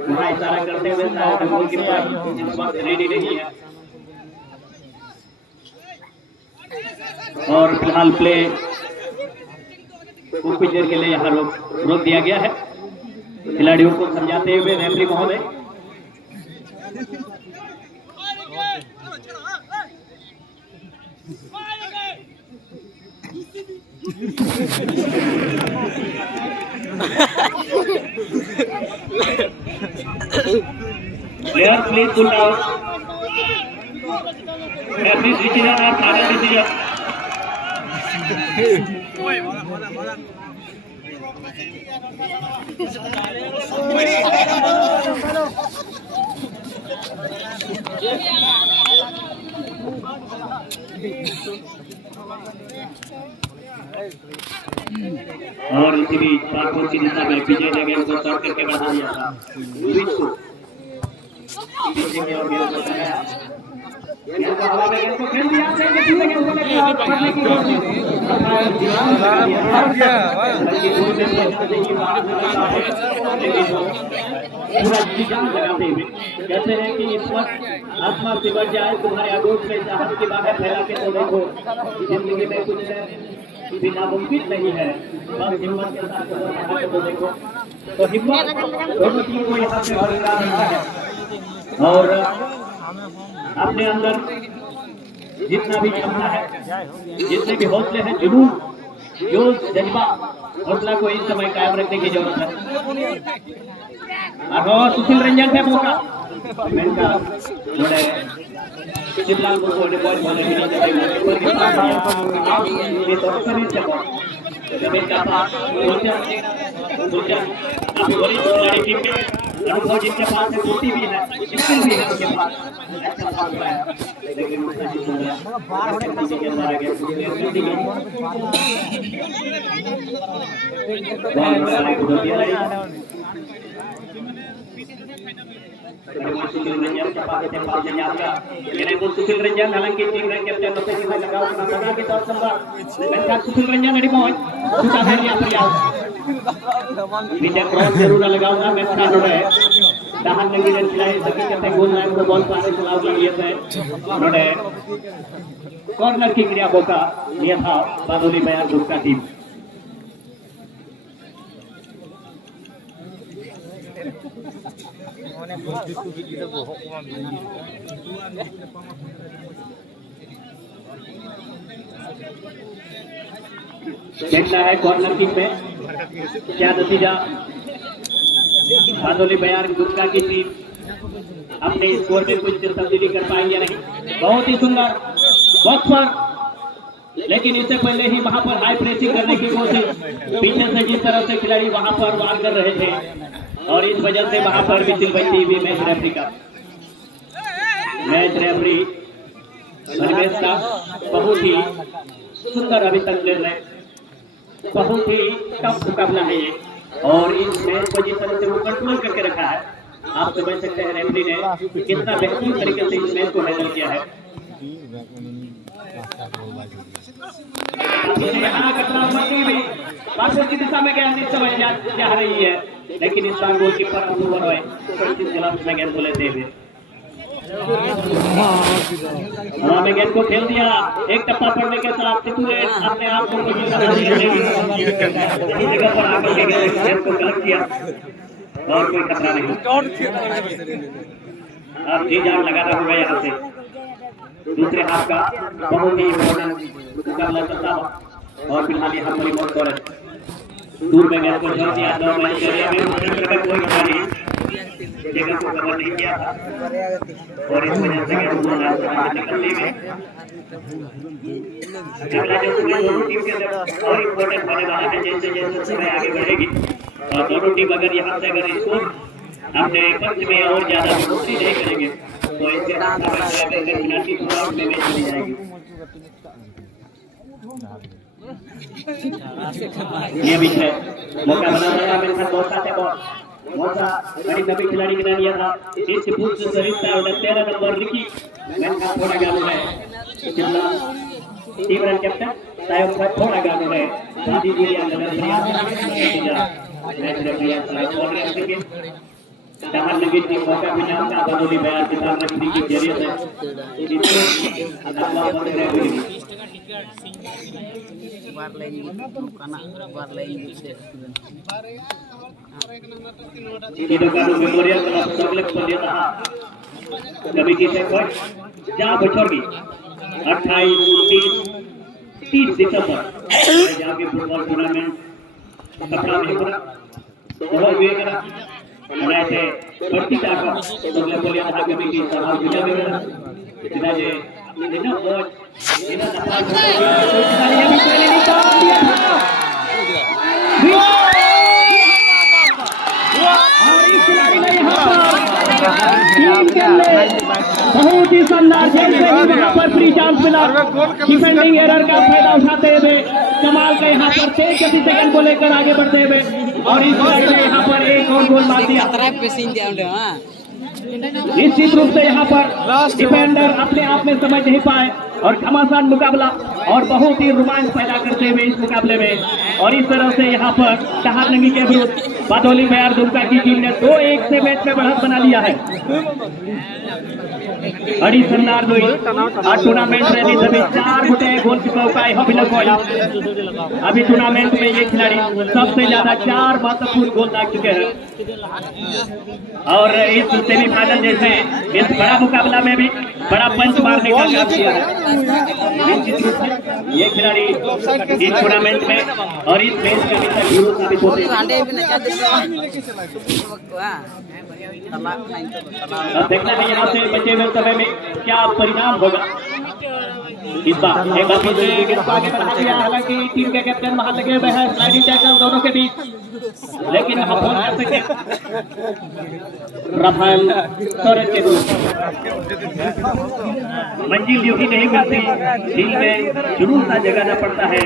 वहां इशारा करते हुए गोलकीपर इस वक्त रेडी नहीं है और फिलहाल प्ले कुछ देर के लिए यहाँ रोक दिया गया है खिलाड़ियों को समझाते हुए रेफरी महोदय player please pull out referee decision और फाइनल डिसीजन और इसी बीच पारकोट की दिशा में विजय ने गेंद को शॉट करके बढ़ा दिया था लुइस को पीछे की ओर गेंद को लगाया हवा में गेंद को खेल दिया सेकंड को लेकर और पकड़ने की कोशिश पूरा जीजान लगाते हुए कहते हैं कि इस वक्त आसमान सिमट जाए तुम्हारे आगोश में चाहत की बातें फैला के तो देखो जिंदगी में कुछ भी नामुमकिन नहीं है, बस हिम्मत के साथ तो देखो। तो हिम्मत दोनों टीम को यहाँ पे बरकरार रखना है और अपने अंदर जितना भी क्षमता है, जितने भी हौसले हैं, जुनून, जोश, जज्बा, हौसला को इस समय कायम रखने की जरूरत है। और सुशील रंजन से मौका शिवलाल को बॉल बोले अनुभव जिनके पास है, छुट्टी भी है, स्किल भी है उनके पास, अच्छा फासला है, लेकिन उसका जीत हो गया। सुशील रंजन हालांकि टीम रैंक कैप्टन लगाओ सदा के तौर पर सुशील रंजन अड़ी पहुंच छूटा है यहां पर आओ विजय क्रॉस जरूर लगाऊंगा मैं खड़ा हो रहा है दहन लगी रन खिलाड़ी सकी करते गोल लाइन को बॉल पास चलाव लिए थे उन्होंने कॉर्नर की क्रिया मौका लिया था बादोली बयार ग्रुप का टीम। देखना है कॉर्नर किक में क्या नतीजा। बादोली बयार गुप्ता की टीम अपने स्कोर में कुछ तब्दीली कर पाएंगे नहीं। बहुत ही सुंदर बॉक्स पर, लेकिन इससे पहले ही वहां पर हाई प्रेसिंग करने की कोशिश पीछे से जिस तरह से खिलाड़ी वहां पर वार कर रहे थे और इस वजह से वहां पर विसिल बजती हुई मैच रेफरी का परिवेश का बहुत ही सुंदर अभी तक निर्णय, बहुत ही टफ मुकाबला है ये और इस मैच को जिस तरह से वो कंट्रोल करके रखा है आप समझ सकते हैं रेफरी ने कितना बेहतरीन तरीके से इस मैच को हैंडल किया है। की दिशा में गेंद इस समय जा रही है, लेकिन इस बार गोलकीपर अपूर्व रॉय ग्लव्स में गेंद को लेते हुए हवा में गेंद को खेल दिया। एक टप्पा पड़ने के साथ अपने आप को जगह पर आकर के गेंद को कलेक्ट किया और कोई खतरा नहीं। अब जी जान लगाना होगा यहाँ से दूसरे हाथ का बहुत ही मुकाबला चलता हुआ और फिलहाल यहाँ पर बहुत कॉलेज दूर में गेंद को छोड़ दिया। कोई जगह को कवर नहीं किया था और इस वजह से निकलने में दोनों टीम के अंदर और इम्पोर्टेंट होने वाला है। जैसे जैसे समय आगे बढ़ेगी और दोनों टीम अगर यहाँ से अगर इसको अपने पंच में और ज्यादा बढ़ोतरी नहीं करेंगे तो इसके में चली जाएगी। ये भी है मौका बना रहा है मौका बड़ी नबी खिलाड़ी के लिया था इस बूथ से सरिता और 13 नंबर रिकी मैंने थोड़ा गाल है टीम रन कैप्टन साहब का थोड़ा गाल है शादी जी अंदर मैच रेफरी और के दहन लगी टीम मौका मिला का बादोली बयार के साथ रेफरी की जरिए से मेमोरियल क्लब सगलक पंडित कमेटी से जहाँ बछौड़ी 28-30 दिसंबर जहाँ के फुटबॉल टूर्नामेंट कपड़ा में पूरा बहुत वेगरा मनाए थे बढ़ती चाका सगलक पंडित कमेटी सभा जिला में इतना जे इतना बहुत इतना सफल बहुत ही शानदार पर फ्री चांस मिला। डिफेंडिंग एरर का फायदा उठाते हुए कमाल का यहाँ पर 23 सेकंड को लेकर आगे बढ़ते हुए और इस बार यहाँ पर एक और गोल मार दिया। निश्चित रूप से यहाँ पर डिफेंडर अपने आप में समझ नहीं पाए और घमासान मुकाबला और बहुत ही रोमांच पैदा करते हुए इस मुकाबले में। और इस तरह से यहाँ पर टहारनंगी के विरुद्ध बादोली बयार दुमका की टीम ने 2-1 से मैच में बढ़त बना लिया है। अड़ी सन्नार दुई और टूर्नामेंट रैली सभी 4 गोटे गोल कीपर का अभी टूर्नामेंट में ये खिलाड़ी सबसे ज्यादा 4 महत्वपूर्ण गोल दाग चुके हैं। और इस सेमीफाइनल जैसे इस बड़ा मुकाबला में भी बड़ा पंच मारने का काम किया है निश्चित रूप से ये खिलाड़ी इस टूर्नामेंट में और इस मैच के भीतर हीरो साबित होते हैं। अब देखना है यहाँ से बचे हुए समय में क्या परिणाम होगा। इस बार एक बार फिर से गेंद आगे बढ़ा दिया, हालांकि टीम के कैप्टन वहां लगे हुए हैं स्लाइडिंग टैकल दोनों के बीच, लेकिन हम कर सके राफेल टोरेस के मंजिल यूं ही नहीं मिलती, दिल में जुनून सा जगाना पड़ता है,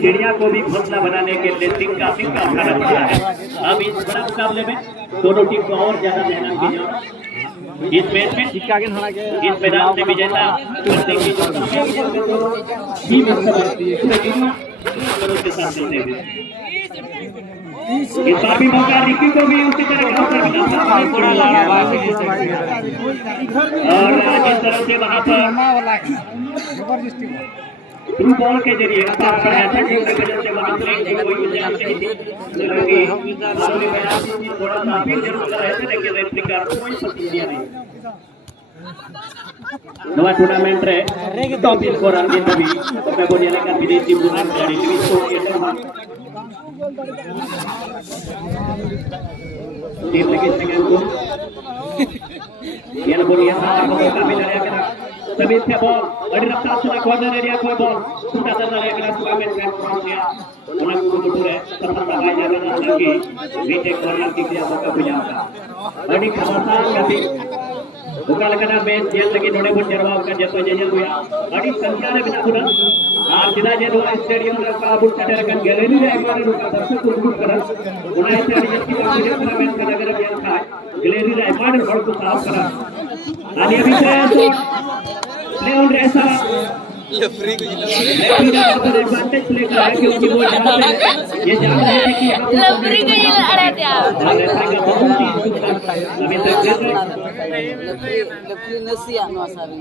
चिड़िया को भी घोंसला बनाने के लिए तिनका उठाना पड़ता है। अब इस बड़ा मुकाबले में दोनों टीम को और ज्यादा मेहनत की जरूरत। इस मैच में इस मैदान से विजेता के साथ चलते हुए इस बार भी मौका रिकी को भी उसी तरह का अवसर मिला और जिस तरह से वहां पर थ्रू बॉल के जरिए पास कराया था जिसकी वजह से वहां से कोई गुंजाइश नहीं थी, थोड़ा सा अपील जरूर कर रहे थे लेकिन रेफरी का कोई प्रतिक्रिया नहीं। नवा टूर्नामेंट रे टॉप स्कोरर के तभी मैं बोलिए का विदेशी बुनान खिलाड़ी लुइस कोटिया टीम लगी सेकंड को ये बोलिए मौका मिला है सभी से बॉल बड़ी रफ्तार से कॉर्नर एरिया को बॉल छूटा चलता है अगला सुबह में पहुंच गया उन्हें को टूटे सफलता पाई जाना लगी बीटे कॉर्नर की क्रिया मौका मिला बड़ी खबरदार गति उका लगना में जेल लगी नोडे बन जरवा का जतो जेल हुआ बड़ी संख्या में बिना पूरा आज जिला जेल स्टेडियम का काबू कटे रखन गैलरी रे एक बार रुका दर्शक को रुक कर उन्हें स्टेडियम की बात टूर्नामेंट का नगर में था गैलरी रे एक बार घर को साफ करा आणि अभी से लेओन रेसा लेफ्री एडवांटेज प्ले कर रहा है क्योंकि वो ये जान रहे हैं कि लेफ्री को ये अड़े दिया अभी तक लेफ्री नसिया नो सारी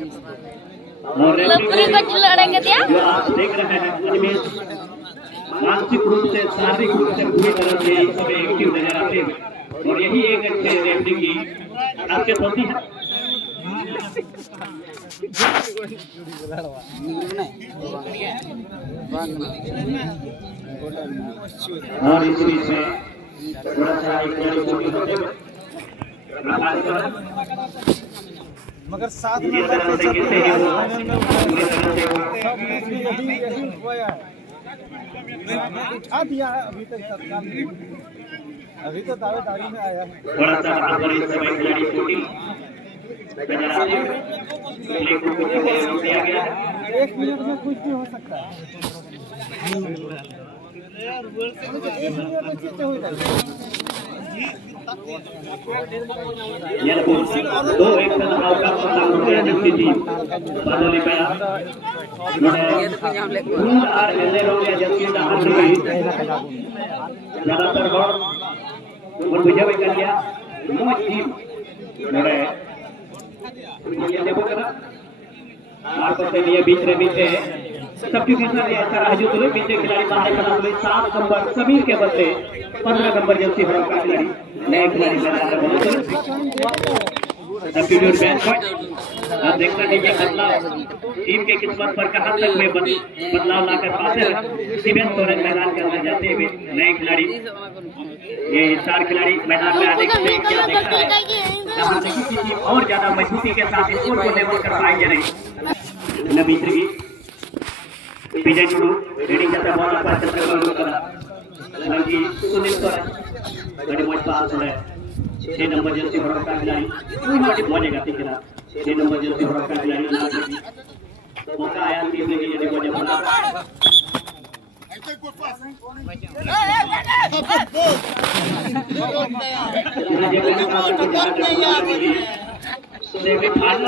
लेफ्री को चिल्ला अड़ेंगे दिया आप देख रहे हैं अनिमेश मानसिक रूप से शारीरिक रूप से पूरी तरह से सब एक्टिव नजर आते हैं और यही एक अच्छे रेफरी की खासियत होती है। और इस बीच में थोड़ा सा मगर साथ में उठा दिया है अभी तक तत्काल अभी तो दावेदारी में आया है थोड़ा सा इस समय खिलाड़ी छोटी नजर आते हैं लेकिन कुछ दिया गया 1 मिनट में कुछ भी हो सकता है ये दो एक सलाह का सामना करने की टीम बादली पे नोडे आर एल रोलिया जल्दी दाहर रही ज्यादातर बॉल और बुझावे कर लिया नो टीम नोडे ये देखो करा आप से लिए बीच सब्स्टिट्यूशन ऐसा राजू तो बीचे खिलाड़ी बाहर खड़ा हुए 7 नंबर समीर के बदले 15 नंबर जर्सी हरम का खिलाड़ी नए खिलाड़ी सब्स्टिट्यूट बेंच पर अब देखना है ये बदलाव टीम के किस्मत पर कहां तक में बदलाव लाकर पाते हैं। शिवेन तोरन मैदान के अंदर जाते हुए नए खिलाड़ी ये 4 खिलाड़ी मैदान में आने के लिए क्या देखता है और ज्यादा मजबूती के साथ स्कोर को लेवल कर पाएंगे नहीं न बीच की विजय टुडू रेडी जाता बॉल पर चक्कर करा हालांकि सुनील तोरन बड़ी मौज पास है 6 नंबर जर्सी हरम का खिलाड़ी बड़ी मौजेगा तिकरा 6 नंबर जर्सी हरम का खिलाड़ी मौका आया टीम ने ये देखो जब सेमीफाइनल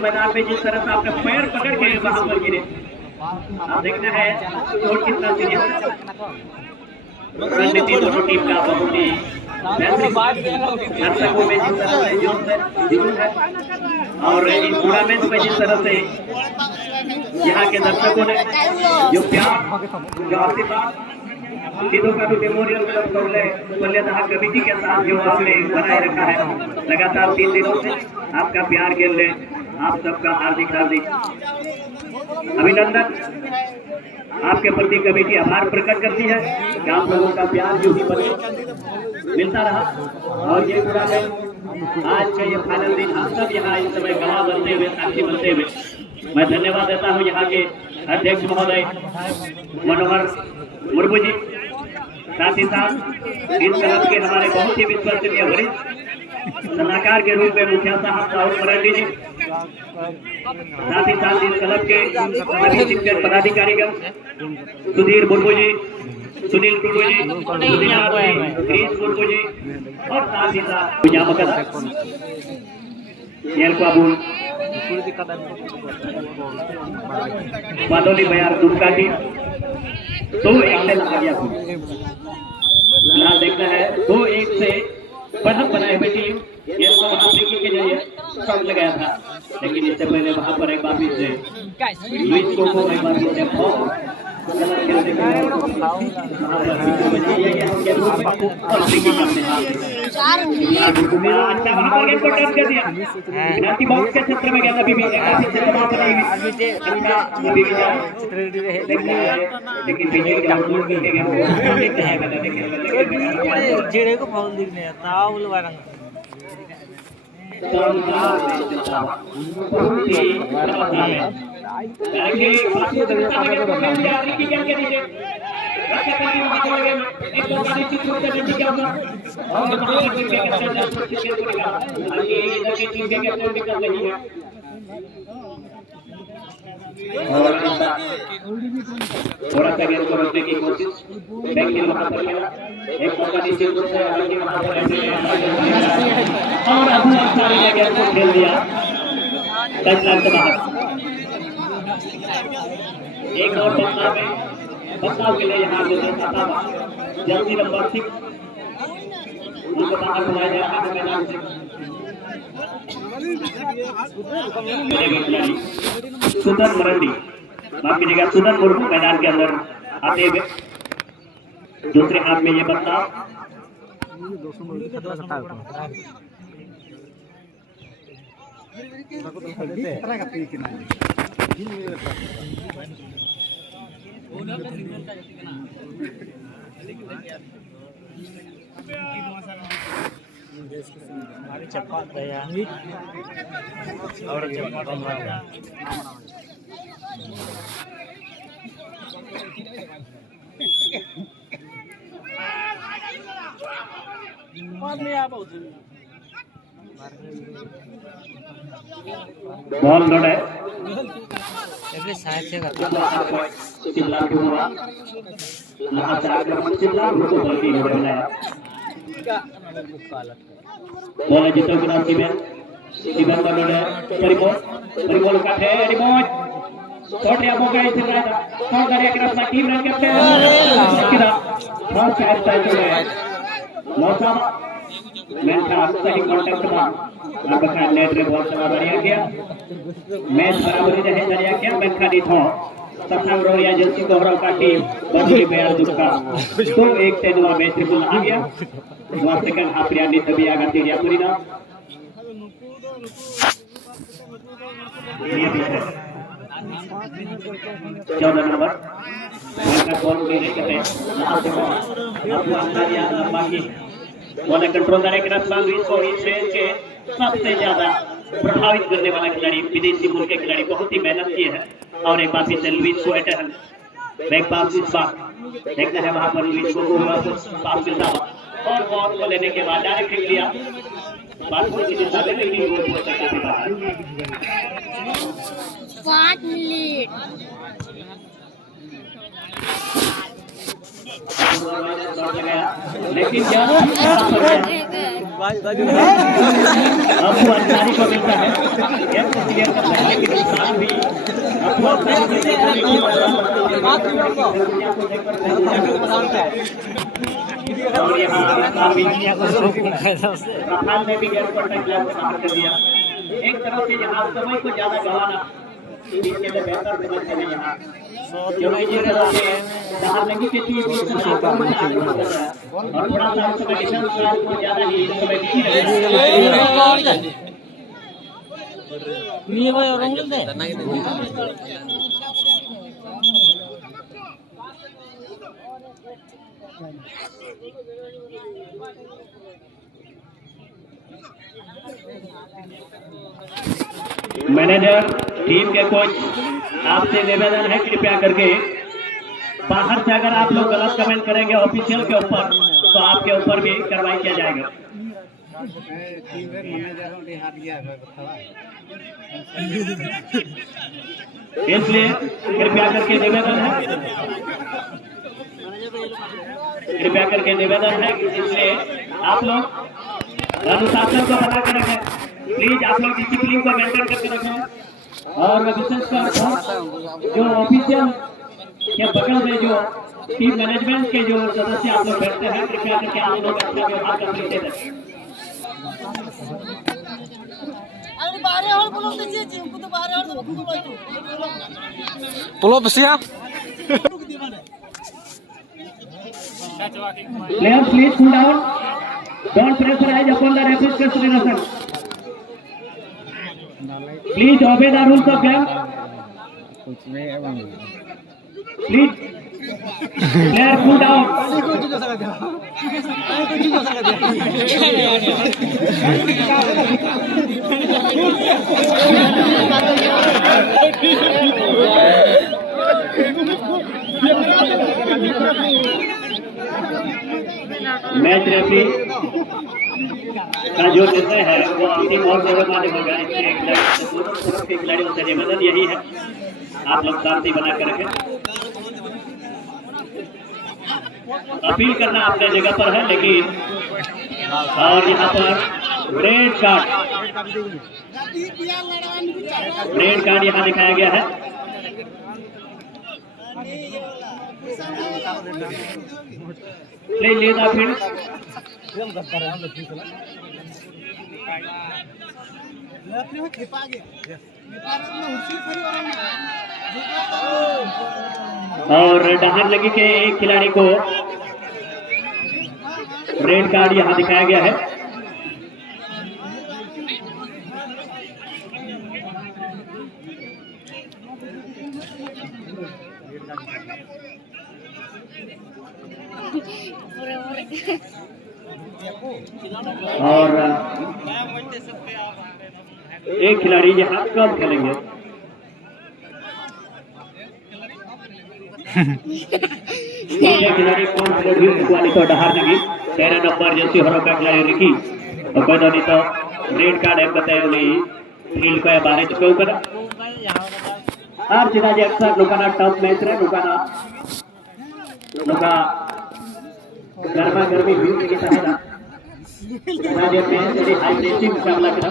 मैदान में जिस तरह से आपने पैर पकड़ के वहां पर गिरे, आप देखना है चोट कितना सीरियस रणनीति दोनों टीम का बहुत ही दर्शकों में जिस तरह से जुनून है और इस टूर्नामेंट में जिस तरह से यहाँ के दर्शकों ने जो प्यार जो आशीर्वाद सीधो का मेमोरियल क्लब कमेटी के साथ जो आपने बनाए रखा है लगातार 3 दिनों से, आपका प्यार के लिए आप सबका हार्दिक हार्दिक अभिनंदन। आपके प्रति कमेटी आभार प्रकट करती है कि आप लोगों का प्यार जो भी बने मिलता रहा और ये टूर्नामेंट आज का ये फाइनल दिन हम सब यहाँ इस समय गवाह बनते हुए, साक्षी बनते हुए मैं धन्यवाद देता हूँ यहाँ के अध्यक्ष महोदय मनोहर मुर्मू जी, साथ ही साथ इस क्लब के हमारे बहुत ही विश्वसनीय वरिष्ठ सलाहकार के रूप में मुखिया साहब राहुल मराठी जी, साथ ही साथ इस क्लब के सभी शिक्षक पदाधिकारीगण सुधीर मुर्मू जी, सुनील टुडू जी, ग्रीस मुर्मू जी और साथ ही साथ Kabul Badoli Bayar Dumka team 2-1 से लगा गया। फिलहाल देखना है 2-1 से बढ़त बनाए हुए टीम ये के जरिए शॉट लगाया था, लेकिन इससे पहले वहां पर एक बार फिर से लुइस को एक बार फिर से बॉक्स के क्षेत्र में गया था जेड़े को फाउल दिखने तावल वाला थोड़ा सा गेंद को रोकने की कोशिश बैक वहां पर खेला, एक मौका निश्चित रूप से और अभी सारे गेंद को खेल दिया टच लाइन से बाहर। एक और बदलाव के लिए यहाँ जल्दी नंबर 6 उनको बाहर बुलाया जाएगा मैदान से। सुदन मरंडी, माफ कीजिएगा, सुदन मुर्मू मैदान के अंदर आते हुए दूसरे हाथ में ये बदलाव। cepat ya orang cepat ball लौट है every side से चिल्ला के हुआ लगातार चिल्ला को बल्कि हो रहा है बोला जीतो के नाम सीमेंट का लोड है परिमोल का है रिमोट शॉट या मौका इसे रहा था शॉट करे के अपना टीम रन करते हैं किदा बहुत चार टाइम है लौटा मेंटा सही कांटेक्ट था अब का नेट रे बहुत सारा बढ़िया गया मैच बराबरी रहे जरिया क्या मेंटा दी था सफल रोया जल्दी कोहरा का टीम बड़ी बेयार दुका तो एक से दो मैच ट्रिपल आ गया दो सेकंड हाफ पीरियड में तभी आगा तेरिया परिणाम ये भी है 14 नंबर का बॉल ले रहे थे यहां से अब अंदाजा लंबा की बॉल कंट्रोल करे के रस्ता लुइस को इस रेंज के सबसे ज्यादा प्रभावित करने वाला खिलाड़ी विदेशी मूल के खिलाड़ी बहुत ही मेहनत की है और एक बार फिर से लुइस को अटैक बैक पास इस बार देखना है वहां पर लुइस को पास मिलता और बॉल को लेने के बाद डायरेक्ट किक लिया, बास्केट की दिशा में लेकिन गोल पोस्ट से काफी बाहर। 5 मिनट लेकिन क्या आपको अधिकारी को मिलता है गेम को क्लियर करना है, लेकिन इंसान भी आपको और यहाँ रफाल ने भी गेम को बाहर कर दिया। एक तरफ से यहाँ समय को ज्यादा गंवाना इसके लिए बेहतर समझते हैं यहाँ, क्योंकि जिस तरह से बाहर लगी के टीम और थोड़ा सा उस समय डिफेंस को ज्यादा ही इस समय बिजी रहे। मैनेजर, टीम के कोच, आपसे निवेदन है कृपया करके बाहर से अगर आप लोग गलत कमेंट करेंगे ऑफिशियल के ऊपर तो आपके ऊपर भी कार्रवाई किया जाएगा। इसलिए कृपया करके निवेदन है इसलिए आप लोग अनुशासन को बना कर रखें। प्लीज आप लोग डिसिप्लिन को मेंटेन करके रखें और विशेषकर जो ऑफिशियल के बगल में जो टीम मैनेजमेंट के जो सदस्य आप लोग बैठते हैं, कृपया करके आप लोग अच्छा व्यवहार कर सकते हैं। Players, please cool down. Don't pressurize upon the referee's discretion. Please obey the rules of game. Please, player cool down. Match referee का जो निर्णय है वो अंतिम और सर्वमान्य होगा। इसमें खिलाड़ियों से निवेदन यही है, आप लोग शांति बना कर रखें। अपील करना अपने जगह पर है, लेकिन और यहाँ पर रेड कार्ड यहाँ दिखाया गया है। प्ले ले द फील्ड। और डहार लगी के एक खिलाड़ी को रेड कार्ड यहाँ दिखाया गया है। और एक खिलाड़ी यहाँ कम खेलेंगे। खिलाड़ी कौन वाली तो डहार लगी 13 नंबर जैसी हरों का खिलाड़ी लिखी और कोई नहीं तो रेड कार्ड है बताए नहीं फील्ड को बाहर तो क्यों करा आप सीधा जी अक्सर लोकाना टफ मैच रहे लोकाना गर्मा गर्मी भीड़ की तरह हाइड्रेटिंग मुकाबला करा।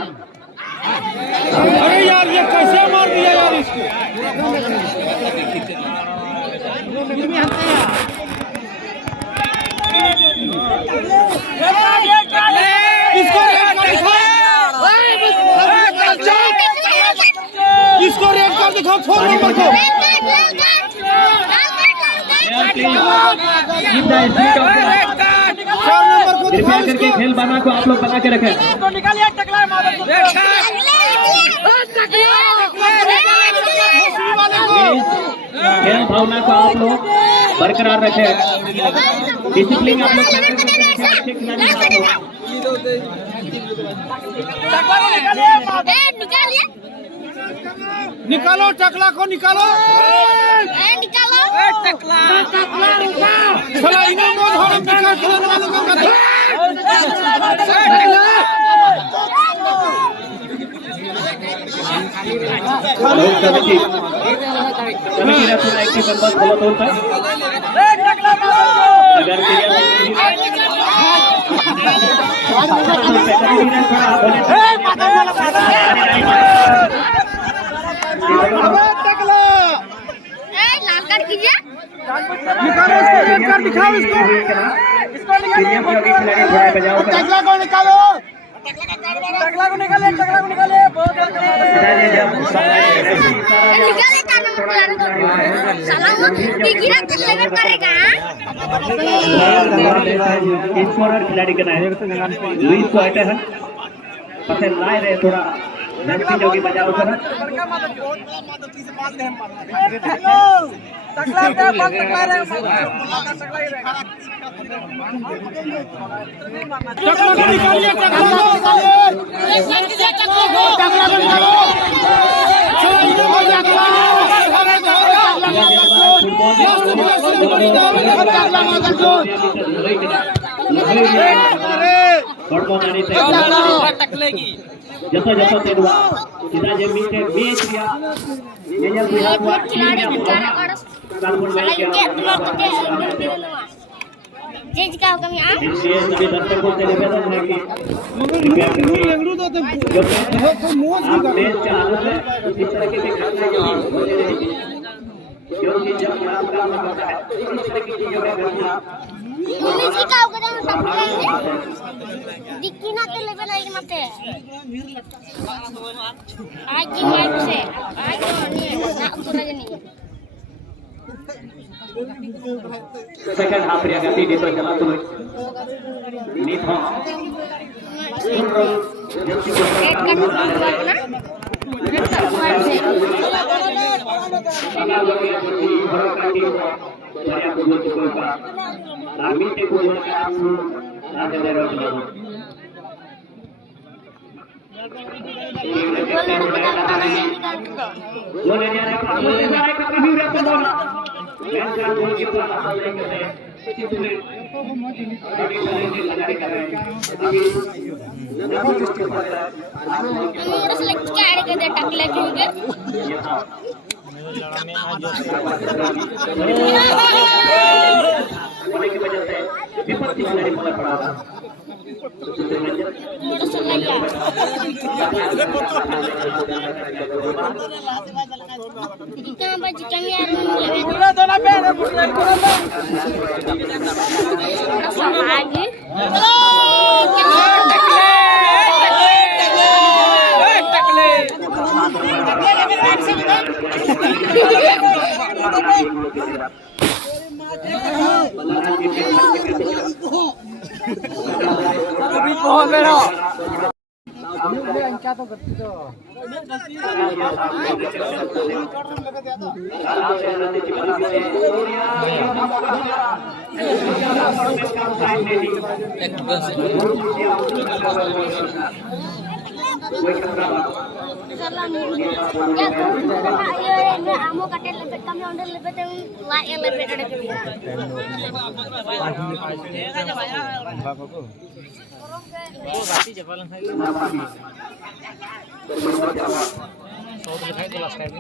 अरे यार ये कैसे मार दिया यार इसको। इसको रेड कार्ड दिखाओ 4 नंबर को। कृपया करके खेल बना को आप लोग बना के रखें। खेल भावना को आप लोग बरकरार रखें। डिसिप्लिन आप लोग निकालो टकला को निकालो। निकालो साला इन्हें मत हो निकाल खेलने वालों को मत। कमिटी रचना एक मेंबर गलत होता है अगर लाल कार्ड कीजिए। निकालो इसको, रेड कार्ड दिखाओ इसको। टकला को निकालो। टकला को निकाले। निकाले क्या नंबर साला वो गिरा कर लेना पड़ेगा। स्कोरर खिलाड़ी का नाम लुइस क्वाइटर है पसंद लाए रहे थोड़ा नजदीक जोगी बजाओ कर टकला क्या बात टकला रहे टकला को निकालिए। टकला को निकालो। जैसा ते दुआ सीधा जमीन से बेच दिया ये जब खिलाड़ी बेचारा और साला ये तुम्हारा तो जेज का हुक्म यहाँ इसलिए सभी दर्शकों से निवेदन है कि आप देश के आनंद है इस तरह के घटना क्योंकि जब खराब काम होता है इस तरह की चीजों में घटना पुलिस का हुक्म है दिक्की ना के लेवल आई मत आज की मैच से आज नहीं ना पूरा नहीं सेकंड हाफ रे गति दी तो चला तो नहीं था टकले होंगे होने की वजह से विपत्ति खिलाड़ी बोला पड़ा था अभी बहुत बड़ा क्या तो करती तो आमो कटे लेबे कमी अंडर लेबे ते ला ए लेबे अड़े के राती जपालन है सौ दिखाई तो लास्ट टाइम